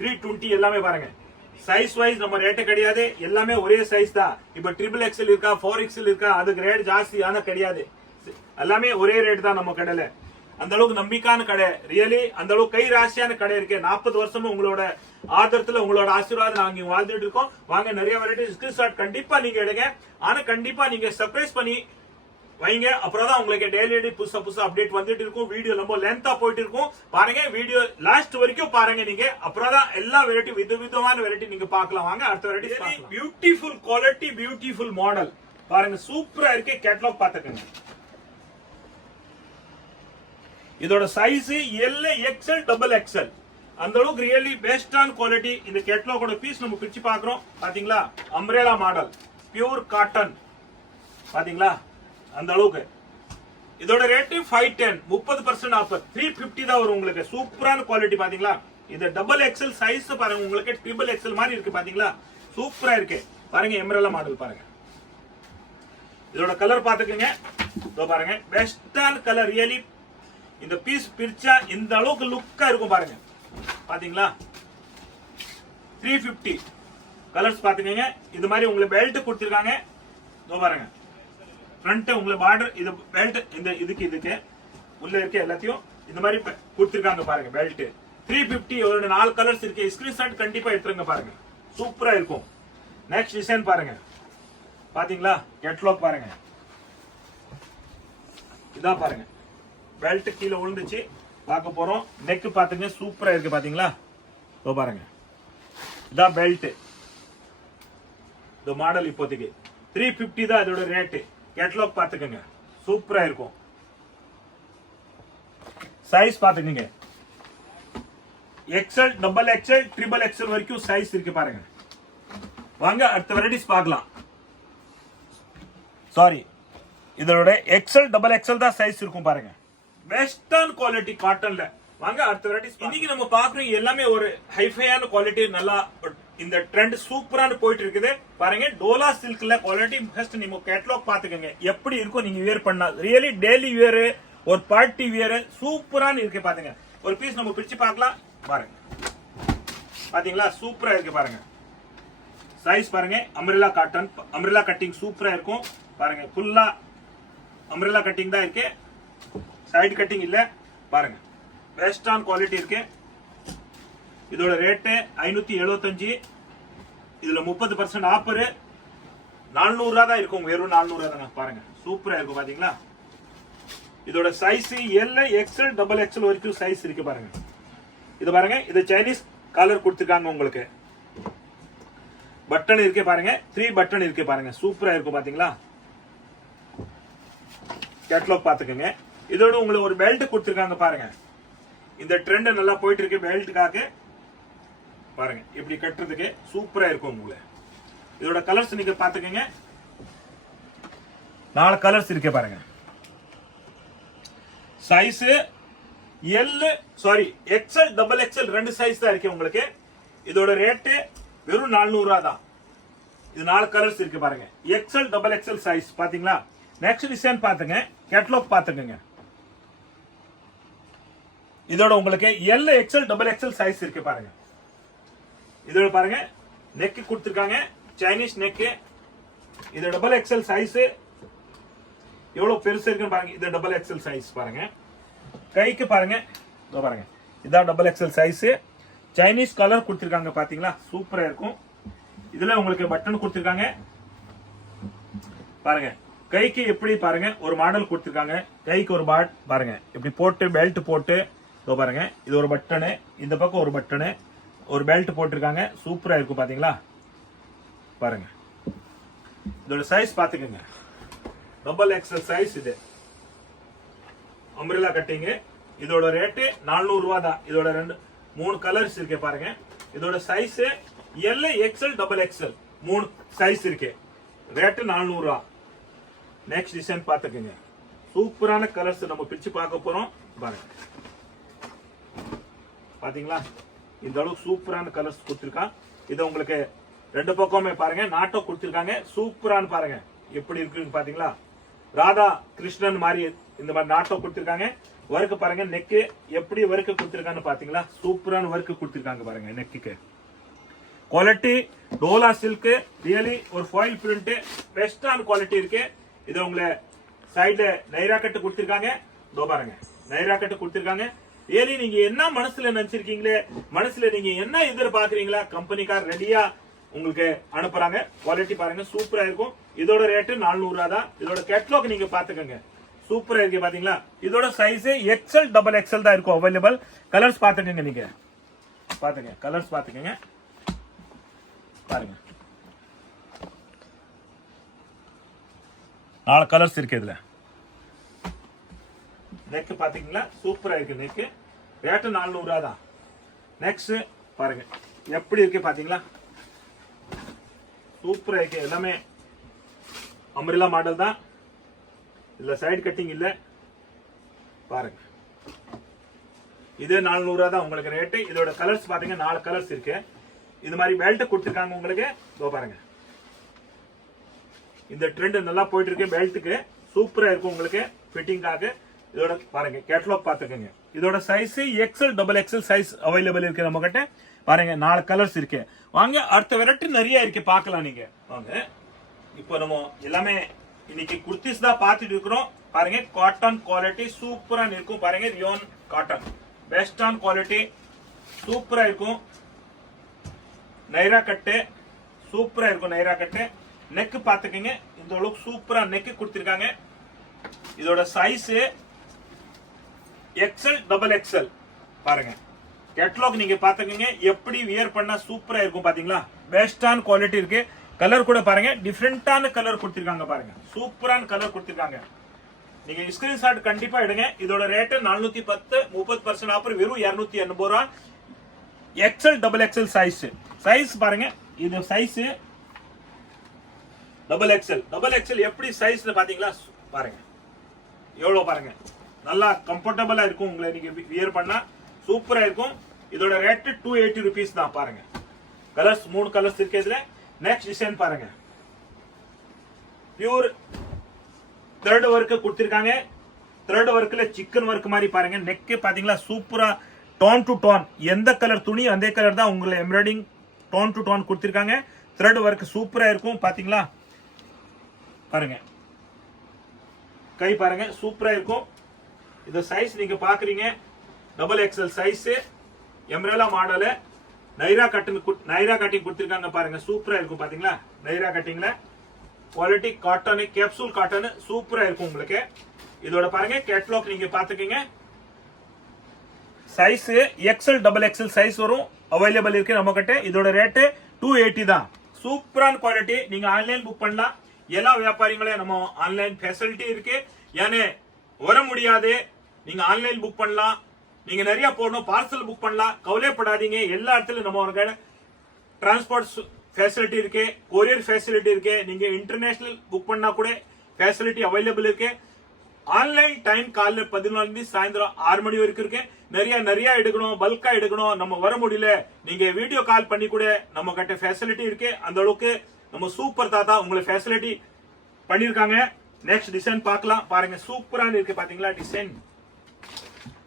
320 எல்லாமே பாருங்க. சைஸ் வைஸ் நம்ம ரேட்டு கிடையாது. எல்லாமே ஒரே சைஸ் தான். இப்ப XXL இருக்கா 4XL இருக்கா அதுக்கு ரேட் ஜாஸ்தியான கிடையாது. எல்லாமே ஒரே ரேட் தான் நம்ம கடையில. அந்த அளவுக்கு நம்பிக்கையான கடை. ரியலி அந்த அளவுக்கு கை ராசியான கடை இருக்கு. 40 வருஷமும் உங்களோட ஆதரத்துல உங்களோட ஆசீர்வாதம் நாங்க வாழ்ந்துட்டு இருக்கோம். வாங்க நிறைய வெரைட்டி ஸ்கிரீன்ஷாட் கண்டிப்பா நீங்க எடுங்க. ஆனா கண்டிப்பா நீங்க சர்ப்ரைஸ் பண்ணி வைங்க. அப்புறம் தான் உங்களுக்கு டெய்லி புதுசா அப்டேட் வந்துட்டு இருக்கும். வீடியோ ரொம்ப லென்த்தா போயிட்டு இருக்கும் பாருங்க. வீடியோ லாஸ்ட் வரைக்கும் பாருங்க நீங்க. அப்புறம் தான் எல்லா வெரைட்டி விதவிதமான வெரைட்டி நீங்க பார்க்கலாம். வாங்க அடுத்த variety. Beautiful quality beautiful model பாருங்க சூப்பரா இருக்கு. கேட்டலாக் பாத்துக்கங்க. இதோட சைஸ் L XL XXL அந்த அளவுக்கு ரியலி பெஸ்டான குவாலிட்டி. இந்த கேட்டலாகோட பீஸ் நம்ம பிரிச்சு பார்க்கறோம் பாத்தீங்களா. அம்ப்ரெலா மாடல் பியூர் காட்டன் பாத்தீங்களா அந்த அளவுக்கு. இதோட ரேட் 510 30% ஆஃபர் 350 தான் வரும் உங்களுக்கு. சூப்பரான குவாலிட்டி பாத்தீங்களா. இது XXL சைஸ் பாருங்க. உங்களுக்கு XXL மாதிரி இருக்கு பாத்தீங்களா. சூப்பரா இருக்கு பாருங்க. எம்ப்ரெலா மாடல் பாருங்க. இதோட கலர் பாத்துக்கங்க. இதோ பாருங்க பெஸ்டான கலர் ரியலி. இந்த பீஸ் பிரிச்சா இந்த அளவுக்கு லுக்கா இருக்கும் பாருங்க பாத்தீங்களா. 350 கலர்ஸ் பாத்துக்கங்க. இது மாதிரி உங்களுக்கு பெல்ட் கொடுத்திருக்காங்க. இதோ பாருங்க, ஃப்ரண்ட் உங்களுக்கு பார்டர், இது பெல்ட், இந்த இதுக்கு உள்ள இருக்க எல்லாத்தையும் இந்த மாதிரி கொடுத்திருக்காங்க பாருங்க. பெல்ட் 350 ஒரு 4 கலர்ஸ் இருக்கு. ஸ்கிரீன்ஷாட் கண்டிப்பா எடுத்துருங்க பாருங்க, சூப்பரா இருக்கும். நெக்ஸ்ட் டிசைன் பாருங்க, பாத்தீங்களா கேட்லாக் பாருங்க. இதான் பாருங்க, பெல்ட் கீழே விழுந்துச்சு பார்க்க போறோம். நெக் பாத்துங்க, சூப்பரா இருக்கு பாத்தீங்களா. இதோ பாருங்க, இதான் பெல்ட். இந்த மாடல் இப்போதைக்கு 350 தான் இதோட ரேட். கேட்லாக் பாத்துக்கங்க, சூப்பரா இருக்கும். சைஸ் பாத்துக்கங்க, XL, double XL, triple XL வரைக்கும் சைஸ் இருக்கு பாருங்க. வாங்க அடுத்த வெரைட்டிஸ் பார்க்கலாம். சாரி, இதோட எக்ஸ்எல், டபுள் எக்ஸ்எல் தான் சைஸ் இருக்கும் பாருங்க. வெஸ்டர்ன் குவாலிட்டி காட்டன்ல. வாங்க அடுத்த வெரைட்டிஸ். இன்னைக்கு நம்ம பாக்குறோம் எல்லாமே ஒரு ஹைஃபையான குவாலிட்டி, நல்லா இந்த ட்ரெண்ட் சூப்பரான போயிட்டு இருக்குது பாருங்க. டோலா சில்க்ல குவாலிட்டி ஃபர்ஸ்ட் நீங்க கேட்லாக் பாத்துக்கங்க, எப்படி இருக்கும் நீங்க வியர் பண்ணா. ரியலி டெய்லி வியர், ஒரு பார்ட்டி வியர் சூப்பரான இருக்கு பாருங்க. ஒரு பீஸ் நம்ம பிரிச்சு பார்க்கலாம் பாருங்க. பாத்தீங்களா சூப்பரா இருக்கு பாருங்க. சைஸ் பாருங்க, அம்ரெல்லா காட்டன், அம்ரெல்லா கட்டிங் சூப்பரா இருக்கும் பாருங்க. ஃபுல்லா அம்ரெல்லா கட்டிங் தான் இருக்கு, சைடு கட்டிங் இல்ல பாருங்க. வெஸ்டர்ன் குவாலிட்டி இருக்கு. இதோட ரேட்டு 575. இதுல 30% ஆஃபர். 400 தான் இருக்கும், வெறும் 400 தாங்க பாருங்க. சூப்பரா இருக்கும் பாத்தீங்களா. இதோட size L, XL, double XL வரைக்கும் சைஸ் இருக்கு பாருங்க. இது பாருங்க, இது சைனீஸ் காலர் கொடுத்திருக்காங்க உங்களுக்கு. பட்டன் இருக்கு பாருங்க, 3 பட்டன் இருக்கு பாருங்க, சூப்பரா இருக்கும் பாத்தீங்களா. கேட்லாக் பாத்துக்கங்க. இதோட உங்களுக்கு ஒரு பெல்ட் கொடுத்திருக்காங்க பாருங்க. இந்த ட்ரெண்ட் நல்லா போயிட்டு இருக்கு பெல்ட்டுக்காக பாருங்க. இப்படி கட்டுறதுக்கு சூப்பரா இருக்கும் உங்களுக்கு. இதோட கலர்ஸ் நீங்க பாத்துக்கங்க, 4 கலர்ஸ் இருக்கு பாருங்க. Size L, sorry XL, double XL 2 size தான் இருக்கு உங்களுக்கு. இதோட ரேட்டு வெறும் 400 தான். இது 4 கலர்ஸ் இருக்கு பாருங்க. எக்ஸ்எல், டபுள் எக்ஸ்எல் சைஸ் பாத்தீங்களா. நெக்ஸ்ட் டிசைன் பாத்துங்க, கேட்லாக் பாத்துக்கங்க. இதோட உங்களுக்கு L, XL, double XL size இருக்கு பாருங்க. இதோட பாருங்க, நெக் கொடுத்திருக்காங்க, சைனீஸ் நெக். இது டபுள் எக்ஸ்எல் சைஸ் எவ்வளவு பெருசு இருக்குன்னு பாருங்க. இது டபுள் எக்ஸ்எல் சைஸ் பாருங்க. கைக்கு பாருங்க, இதோ பாருங்க, இதான் double XL size. Chinese colour கொடுத்திருக்காங்க பாத்தீங்களா, சூப்பரா இருக்கும். இதுல உங்களுக்கு பட்டன் கொடுத்திருக்காங்க பாருங்க. கைக்கு எப்படி பாருங்க ஒரு மாடல் கொடுத்திருக்காங்க. கைக்கு ஒரு பாட் பாருங்க, இப்படி போட்டு பெல்ட் போட்டு இதோ பாருங்க. இது ஒரு பட்டனு, இந்த பக்கம் ஒரு பட்டனு, ஒரு பெல்ட் போட்டிருக்காங்க, சூப்பரா இருக்கும் பாத்தீங்களா பாருங்க. இதோட சைஸ் பாத்துக்கங்க, டபுள் எக்ஸ்எல் சைஸ். இது அம்ரெல்லா கட்டிங். இதோட ரேட்டு 400 தான். இதோட 3 கலர்ஸ் இருக்கு பாருங்க. இதோட size L, XL, double XL 3 size இருக்கு. ரேட்டு 400. நெக்ஸ்ட் டிசைன் பாத்துக்கங்க, சூப்பரான கலர்ஸ் நம்ம பிரிச்சு பார்க்க போறோம் பாருங்க. பாத்தீங்களா, இந்த அளவுக்கு சூப்பரான கலர்ஸ் கொடுத்திருக்கான். இது உங்களுக்கு 2 பக்கமே பாருங்க நாட்டோ கொடுத்திருக்காங்க, சூப்பரான பாருங்க எப்படி இருக்குன்னு பாத்தீங்களா. ராதா கிருஷ்ணன் மாதிரி இந்த மாதிரி நாட்டோ கொடுத்திருக்காங்க. ஒர்க் பாருங்க, நெக் எப்படி ஒர்க் கொடுத்திருக்கான்னு பாத்தீங்களா, சூப்பரான ஒர்க் கொடுத்திருக்காங்க பாருங்க. நெக்குக்கு குவாலிட்டி டோலா சில்க், ரியலி ஒரு ஃபாயில் பிரிண்ட், வெஸ்டர்ன் குவாலிட்டி இருக்கு. இது உங்களை சைடுல நைரா கட்டு கொடுத்திருக்காங்க. இதோ பாருங்க, நைரா கட்டு கொடுத்திருக்காங்க. ரியலி நீங்க என்ன மனசுல நினைச்சிருக்கீங்களே, மனசுல நீங்க என்ன எதிர்பார்க்கறீங்களா, கம்பெனிக்கார் ரெடியா உங்களுக்கு அனுப்புறாங்க. குவாலிட்டி பாருங்க, சூப்பரா இருக்கும். இதோட ரேட்டு 400 தான். இதோட கேட்லாக் நீங்க பாத்துக்கங்க, சூப்பரா இருக்கு பாத்தீங்களா. இதோட சைஸ் எக்ஸ்எல், டபுள் எக்ஸ்எல் தான் இருக்கும் அவைலபிள். கலர்ஸ் பாத்துக்கங்க, நீங்க பாத்துங்க, கலர்ஸ் பாத்துக்கங்க பாருங்க. 4 கலர்ஸ் இருக்கு இதுல. நெக் பாத்தீங்களா, சூப்பரா இருக்கு நெக். ரேட்டு 400 தான். நெக்ஸ்ட் பாருங்க எப்படி இருக்கு பாத்தீங்களா, சூப்பரா இருக்கு. எல்லாமே அம்ரெல்லா மாடல் தான். இதுல சைடு கட்டிங் இல்ல பாருங்க. இது 400 தான் உங்களுக்கு ரேட்டு. இதோட கலர்ஸ் பாத்தீங்க, 4 கலர்ஸ் இருக்கு. இது மாதிரி பெல்ட் கொடுத்திருக்காங்க உங்களுக்கு. இதோ பாருங்க, இந்த ட்ரெண்ட் நல்லா போயிட்டு இருக்கு பெல்ட்டுக்கு, சூப்பரா இருக்கும் உங்களுக்கு ஃபிட்டிங்காக. இதோட பாருங்க கேட்லாக் பாத்துக்கங்க. இதோட size XL, double XL size available இருக்கு நம்ம கிட்ட. பாருங்க 4 கலர்ஸ் இருக்கு. வாங்க அடுத்த வெரைட்டி நிறைய இருக்கு பார்க்கலாம் நீங்க. வாங்க இப்போ நம்ம எல்லாமே இன்னைக்கு குர்த்திஸ் தான் பார்த்துட்டு இருக்கிறோம். பாருங்க காட்டன் குவாலிட்டி சூப்பரா இருக்கும். பாருங்க ரியோன் காட்டன் பெஸ்டான குவாலிட்டி சூப்பரா இருக்கும். நைரா கட்டு சூப்பரா இருக்கும். நைரா கட்டு நெக் பாத்துக்கங்க. இந்த அளவுக்கு சூப்பரா நெக் கொடுத்திருக்காங்க. இதோட சைஸ் XL XXL. பாருங்க கேட்டலாக் நீங்க பாத்துக்கங்க. எப்படி வியர் பண்ணா சூப்பரா இருக்கும் பாத்தீங்களா. பெஸ்டான குவாலிட்டி இருக்கு. கலர் கூட பாருங்க டிஃபரெண்டான கலர் கொடுத்திருக்காங்க. பாருங்க சூப்பரான கலர் கொடுத்திருக்காங்க. நீங்க ஸ்கிரீன்ஷாட் கண்டிப்பா எடுங்க. இதோட ரேட் 410 30% ஆஃபர் வெறும் 280 ரூபாய். XL XXL சைஸ் பாருங்க. இது சைஸ் XXL எப்படி சைஸ்ல பாத்தீங்களா. பாருங்க எவ்வளவு பாருங்க நல்லா கம்ஃபர்டபுளா இருக்கும். உங்களை நீங்க வியர் பண்ணா சூப்பரா இருக்கும். இதோட ரேட் 280 rupees தான். பாருங்க கலர்ஸ் 3 கலர்ஸ் இருக்கு இதுல. நெக்ஸ்ட் டிசைன் பாருங்க பியூர் த்ரெட் ஒர்க் கொடுத்திருக்காங்க. த்ரெட் ஒர்க்ல சிக்கன் ஒர்க் மாதிரி பாருங்க. நெக் பாத்தீங்களா சூப்பரா டோன் டு டோன். எந்த கலர் துணி அந்த கலர் தான் உங்களை எம்ப்ராய்டிங் டோன் டு டோன் கொடுத்திருக்காங்க. த்ரெட் ஒர்க் சூப்பரா இருக்கும் பாத்தீங்களா. பாருங்க கை பாருங்க சூப்பரா இருக்கும். இந்த சைஸ் நீங்க பாக்குறீங்க XXL size. Umbrella model Naira cutting கொடுத்திருக்காங்க. பாருங்க சூப்பரா இருக்கும் பாத்தீங்களா. நைரா கட்டிங்ல குவாலிட்டி காட்டன் கேப்சூல் காட்டன் சூப்பரா இருக்கும் உங்களுக்கு. இதோட பாருங்க கேட்டலாக் நீங்க பாத்துக்கீங்க. சைஸ் XL XXL சைஸ் வரும். அவைலபிள் இருக்கு நம்ம கிட்ட. இதோட ரேட் 280 தான். சூப்பரான குவாலிட்டி. நீங்க ஆன்லைன் புக் பண்ணலாம். எல்லா வியாபாரிகளே நம்ம ஆன்லைன் ஃபெசிலிட்டி இருக்கு. ஏனே வர முடியாது நீங்க ஆன்லைன் புக் பண்ணலாம். நீங்க நிறைய போடணும் பார்சல் புக் பண்ணலாம். கவலைப்படாதீங்க. எல்லா இடத்துலயும் நம்ம டிரான்ஸ்போர்ட் ஃபெசிலிட்டி இருக்கு. கொரியர் ஃபெசிலிட்டி இருக்கு. நீங்க இன்டர்நேஷனல் புக் பண்ணா கூட ஃபெசிலிட்டி அவைலபிள் இருக்கு. ஆன்லைன் டைம் காலைல 14 சாயந்தரம் 6 மணி வரைக்கும் இருக்கு. நிறைய எடுக்கணும் பல்கா எடுக்கணும் நம்ம வர முடியல நீங்க வீடியோ கால் பண்ணி கூட நம்ம கிட்ட ஃபெசிலிட்டி இருக்கு. அந்த அளவுக்கு நம்ம சூப்பர் தாத்தா உங்களை ஃபெசிலிட்டி பண்ணிருக்காங்க. நெக்ஸ்ட் டிசைன் பார்க்கலாம். பாருங்க சூப்பரா இருக்கு பாத்தீங்களா டிசைன்.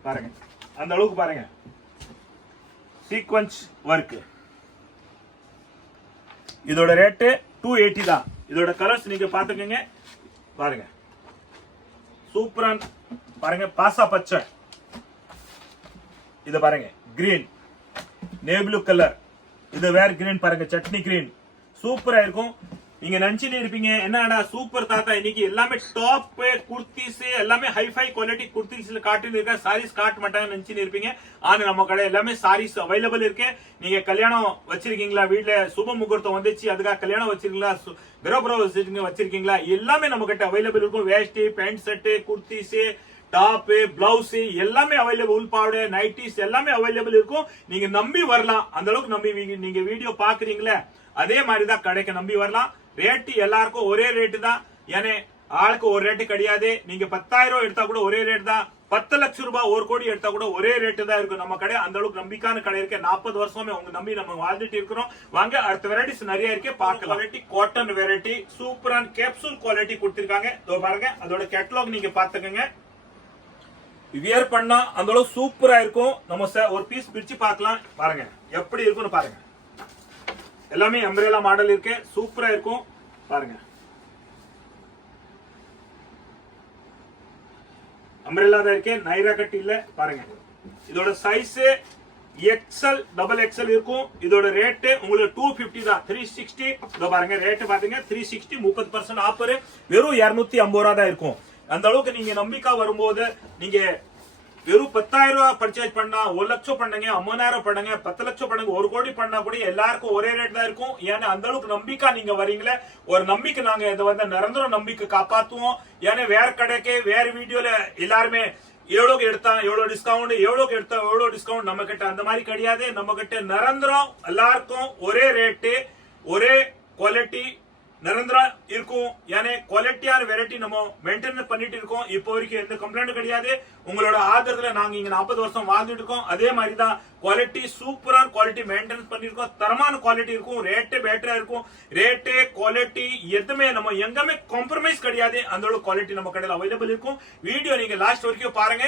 பாருங்க அந்த அளவுக்கு பாருங்க சீக்வென்ஸ் ஒர்க். இதோட ரேட் 280 தான். இதோட கலர்ஸ் நீங்க பாத்துக்கங்க. பாருங்க சூப்பரா பாருங்க பாசா பச்சை. இது பாருங்க கிரீன் நேவ்ப்ளூ கலர். இது வேற கிரீன் பாருங்க சட்னி கிரீன் சூப்பரா இருக்கும். நீங்க நினைச்சுட்டு இருப்பீங்க என்னடா சூப்பர் தாத்தா இன்னைக்கு எல்லாமே டாப் குர்த்திஸ் எல்லாமே ஹைஃபை குவாலிட்டி குர்த்திஸ்ல காட்டுன்னு இருக்க சாரீஸ் காட்ட மாட்டாங்க நினைச்சுட்டு இருப்பீங்க. ஆனா நம்ம கடை எல்லாமே சாரீஸ் அவைலபிள் இருக்கு. நீங்க கல்யாணம் வச்சிருக்கீங்களா வீட்டுல சுப முகூர்த்தம் வந்துச்சு அதுக்காக கல்யாணம் வச்சிருக்கீங்களா கிரகப்பிரவேசம் வச்சிருக்கீங்களா எல்லாமே நம்ம கிட்ட அவைலபிள் இருக்கும். வேஷ்டி pant set kurtis top blouse எல்லாமே அவைலபிள். உள்பாவடை நைட்டிஸ் எல்லாமே அவைலபிள் இருக்கும். நீங்க நம்பி வரலாம். அந்த அளவுக்கு நம்பி நீங்க வீடியோ பாக்குறீங்களே அதே மாதிரிதான் கடைக்கு நம்பி வரலாம். ரேட் எல்லாருக்கும் ஒரே ரேட்டு தான். ஏன்னா ஆளுக்கு ஒரு ரேட்டு கிடையாது. நீங்க 10,000 எடுத்தா கூட ஒரே ரேட் தான். 10 லட்சம் ரூபாய் 1 கோடி எடுத்தா கூட ஒரே ரேட்டு தான் இருக்கும் நம்ம கடை. அந்த அளவுக்கு நம்பிக்கையான கடை இருக்கு. 40 வருஷமே உங்க நம்பி நம்ம வாழ்ந்துட்டு இருக்கிறோம். வாங்க அடுத்த வெரைட்டிஸ் நிறைய இருக்கு பார்க்கலாம். வெரைட்டி காட்டன் வெரைட்டி சூப்பரான கேப்சூல் குவாலிட்டி கொடுத்திருக்காங்க. பாருங்க அதோட கேட்டலாக் நீங்க பாத்துக்கங்க. வியர் பண்ணா அந்த அளவுக்கு சூப்பரா இருக்கும். நம்ம ஒரு பீஸ் பிரிச்சு பார்க்கலாம். பாருங்க எப்படி இருக்குன்னு பாருங்க. எல்லாமே அம்ப்ரெல்லா மாடல் இருக்கு சூப்பரா இருக்கும். பாருங்க அம்ப்ரெல்லா தான் இருக்கு நைரா கட் இல்ல. பாருங்க இதோட சைஸ் XL XXL இருக்கும். இதோட ரேட் உங்களுக்கு 250 தான். 360 இதோ பாருங்க ரேட் பாத்தீங்க 360 30% ஆஃபர் வெறும் 250 ரூபாய் தான் இருக்கும். அந்த அளவுக்கு நீங்க நம்பிக்கை வரும்போது நீங்க வெறும் 10,000 ரூபாய் பர்ச்சேஸ் பண்ணா 1 லட்சம் பண்ணுங்க 50,000 பண்ணுங்க 10 லட்சம் பண்ணுங்க 1 கோடி பண்ணா கூட எல்லாருக்கும் ஒரே ரேட் தான் இருக்கும். ஏன்னா அந்த அளவுக்கு நம்பிக்கை நீங்க வரீங்களே ஒரு நம்பிக்கை நாங்க இதை வந்து நிரந்தர நம்பிக்கை காப்பாத்துவோம். ஏன்னா வேற கடைக்கு வேற வீடியோல எல்லாருமே எவ்வளவுக்கு எடுத்தா எவ்வளவு டிஸ்கவுண்ட் எவ்வளவுக்கு எடுத்தா எவ்வளவு டிஸ்கவுண்ட் நம்ம கிட்ட அந்த மாதிரி கிடையாது. நம்ம கிட்ட நிரந்தரம் எல்லாருக்கும் ஒரே ரேட்டு ஒரே குவாலிட்டி நிரந்தரம் இருக்கும். ஏன்னா குவாலிட்டியான வெரைட்டி நம்ம மெயின்டைன் பண்ணிட்டு இருக்கோம். இப்போ வரைக்கும் எந்த கம்ப்ளைண்ட் கிடையாது. உங்களோட ஆதரத்துல நாங்க இங்க 40 வருஷம் வாழ்ந்துட்டு இருக்கோம். அதே மாதிரி தான் குவாலிட்டி சூப்பரான குவாலிட்டி மெயின்டைன் பண்ணிருக்கோம். தரமான குவாலிட்டி இருக்கும். ரேட்டு பெட்டரா இருக்கும். ரேட்டு குவாலிட்டி எதுவுமே நம்ம எங்கமே காம்ப்ரமைஸ் கிடையாது. அந்த குவாலிட்டி நம்ம கடையில் அவைலபிள் இருக்கும். வீடியோ நீங்க லாஸ்ட் வரைக்கும் பாருங்க.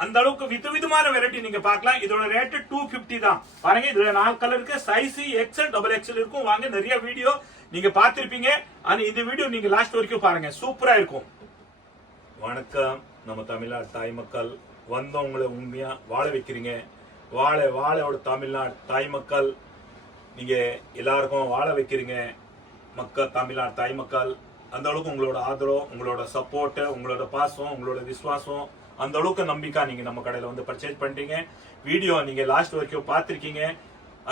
அந்த அளவுக்கு விதவிதமான வெரைட்டி நீங்க பார்க்கலாம். இதோட ரேட் 250 தான். பாருங்க இதுல 4 கலர் இருக்கு. சைஸ் XL டபுள் XL இருக்கும். வாங்க நிறைய வீடியோ நீங்க பார்த்திருப்பீங்க. ஆனா இந்த வீடியோ நீங்க லாஸ்ட் வரைக்கும் பாருங்க, சூப்பரா இருக்கும். வணக்கம் நம்ம தமிழ்நாடு தாய் மக்கள், வந்தவங்களை உண்மையா வாழ வைக்கிறீங்க. வாழையோட தமிழ்நாடு தாய் மக்கள், நீங்க எல்லாருக்கும் வாழ வைக்கிறீங்க. தமிழ்நாடு தாய் மக்கள், அந்த அளவுக்கு உங்களோட ஆதரவு, உங்களோட சப்போர்ட், உங்களோட பாசம், உங்களோட விசுவாசம், அந்த அளவுக்கு நம்பிக்கை நீங்க நம்ம கடையில வந்து பர்ச்சேஸ் பண்றீங்க. வீடியோ நீங்க லாஸ்ட் வரைக்கும் பார்த்திருக்கீங்க.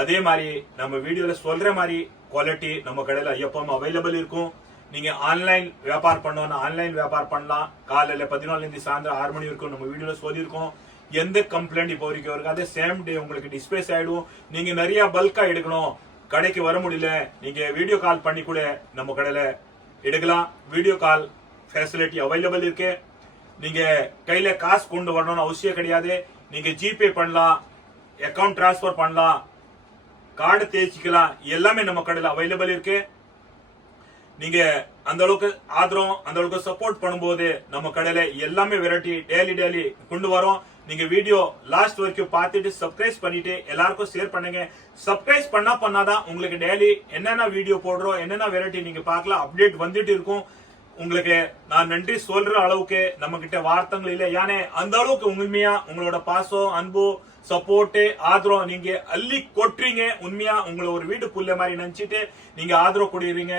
அதே மாதிரி நம்ம வீடியோல சொல்ற மாதிரி குவாலிட்டி நம்ம கடையில எப்பவும் அவைலபிள் இருக்கும். நீங்க ஆன்லைன் வியாபாரம் பண்ணோம்னா ஆன்லைன் வியாபாரம் பண்ணலாம். காலையில 14 இருந்து சாயந்தரம் 6 மணி வரைக்கும் நம்ம வீடியோல சொல்லியிருக்கோம். எந்த கம்ப்ளைண்ட் இப்போ வரைக்கும் இருக்காது. சேம் டே உங்களுக்கு டிஸ்பேஸ் ஆயிடும். நீங்க நிறைய பல்கா எடுக்கணும், கடைக்கு வர முடியல, நீங்க வீடியோ கால் பண்ணி கூட நம்ம கடையில எடுக்கலாம். வீடியோ கால் ஃபெசிலிட்டி அவைலபிள் இருக்கு. நீங்க கையில காசு கொண்டு வரணும்னு அவசியம் கிடையாது. நீங்க ஜிபே பண்ணலாம், அக்கவுண்ட் டிரான்ஸ்பர் பண்ணலாம், கார்டு தேய்ச்சிக்கலாம். எல்லாமே நம்ம கடையில அவைலபிள் இருக்கு. நீங்க அந்த அளவுக்கு ஆதரவு, அந்த அளவுக்கு சப்போர்ட் பண்ணும்போது நம்ம கடையில எல்லாமே வெரைட்டி டெய்லி கொண்டு வரோம். நீங்க வீடியோ லாஸ்ட் வரைக்கும் பார்த்துட்டு சப்ஸ்கிரைப் பண்ணிட்டு எல்லாருக்கும் ஷேர் பண்ணுங்க. சப்ஸ்கிரைப் பண்ணாதான் உங்களுக்கு டெய்லி என்னென்ன வீடியோ போடுறோம், என்னென்ன வெரைட்டி நீங்க பார்க்கலாம், அப்டேட் வந்துட்டு இருக்கும். உங்களுக்கு நான் நன்றி சொல்ற அளவுக்கு நம்ம கிட்ட வார்த்தைகள் இல்லை. ஏன்னா அந்த அளவுக்கு உண்மையா உங்களோட பாசம், அன்பு, சப்போர்ட், ஆதரவு நீங்க அள்ளி கொட்டுறீங்க. உண்மையா உங்களை ஒரு வீடு புள்ள மாதிரி நினைச்சிட்டு நீங்க ஆதரவு கொடுக்குறீங்க.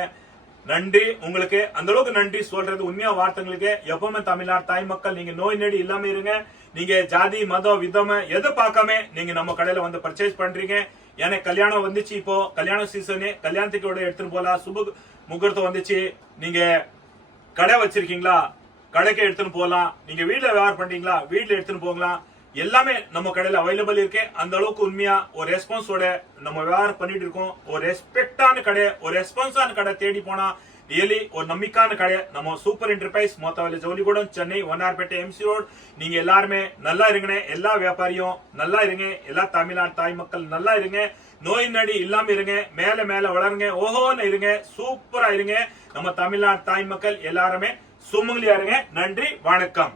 நன்றி உங்களுக்கு. அந்த அளவுக்கு நன்றி சொல்றது உண்மையா வார்த்தைகளுக்கு. எப்பவுமே தமிழ்நாடு தாய் மக்கள், நீங்க நோய் நொடி இல்லாம இருங்க. நீங்க ஜாதி மதம் விதம் எதை பார்க்காம நீங்க நம்ம கடையில வந்து பர்ச்சேஸ் பண்றீங்க. ஏன்னா கல்யாணம் வந்துச்சு, இப்போ கல்யாண சீசனு, கல்யாணத்துக்கு எடுத்துட்டு போலாம். சுப முகூர்த்தம் வந்துச்சு. நீங்க கடை வச்சிருக்கீங்களா, கடைக்கு எடுத்துன்னு போகலாம். நீங்க வீட்டுல வியாபாரம் பண்றீங்களா, வீட்டுல எடுத்துன்னு போகலாம். எல்லாமே நம்ம கடையில அவைலபிள் இருக்கு. அந்த அளவுக்கு உண்மையா ஒரு ரெஸ்பான்ஸோட நம்ம வியாபாரம் பண்ணிட்டு இருக்கோம். ஒரு ரெஸ்பெக்டான கடை, ஒரு ரெஸ்பான்ஸான கடை தேடி போனா ரியலி ஒரு நம்பிக்கையான கடை நம்ம சூப்பர் என்டர்பிரைஸ், மொத்தவெளி ஜவுளிக்கூடம், சென்னை, வண்ணார்பேட்டை, MC ரோட். நீங்க எல்லாருமே நல்லா இருங்க. எல்லா வியாபாரியும் நல்லா இருங்க. எல்லா தமிழ்நாடு தாய் மக்கள் நல்லா இருங்க. நோய் நடி இல்லாம இருங்க. மேல வளருங்க. ஓஹோன்னு இருங்க. சூப்பரா இருங்க. நம்ம தமிழ்நாடு தாய் மக்கள் எல்லாருமே சுமங்கலியா இருங்க. நன்றி, வணக்கம்.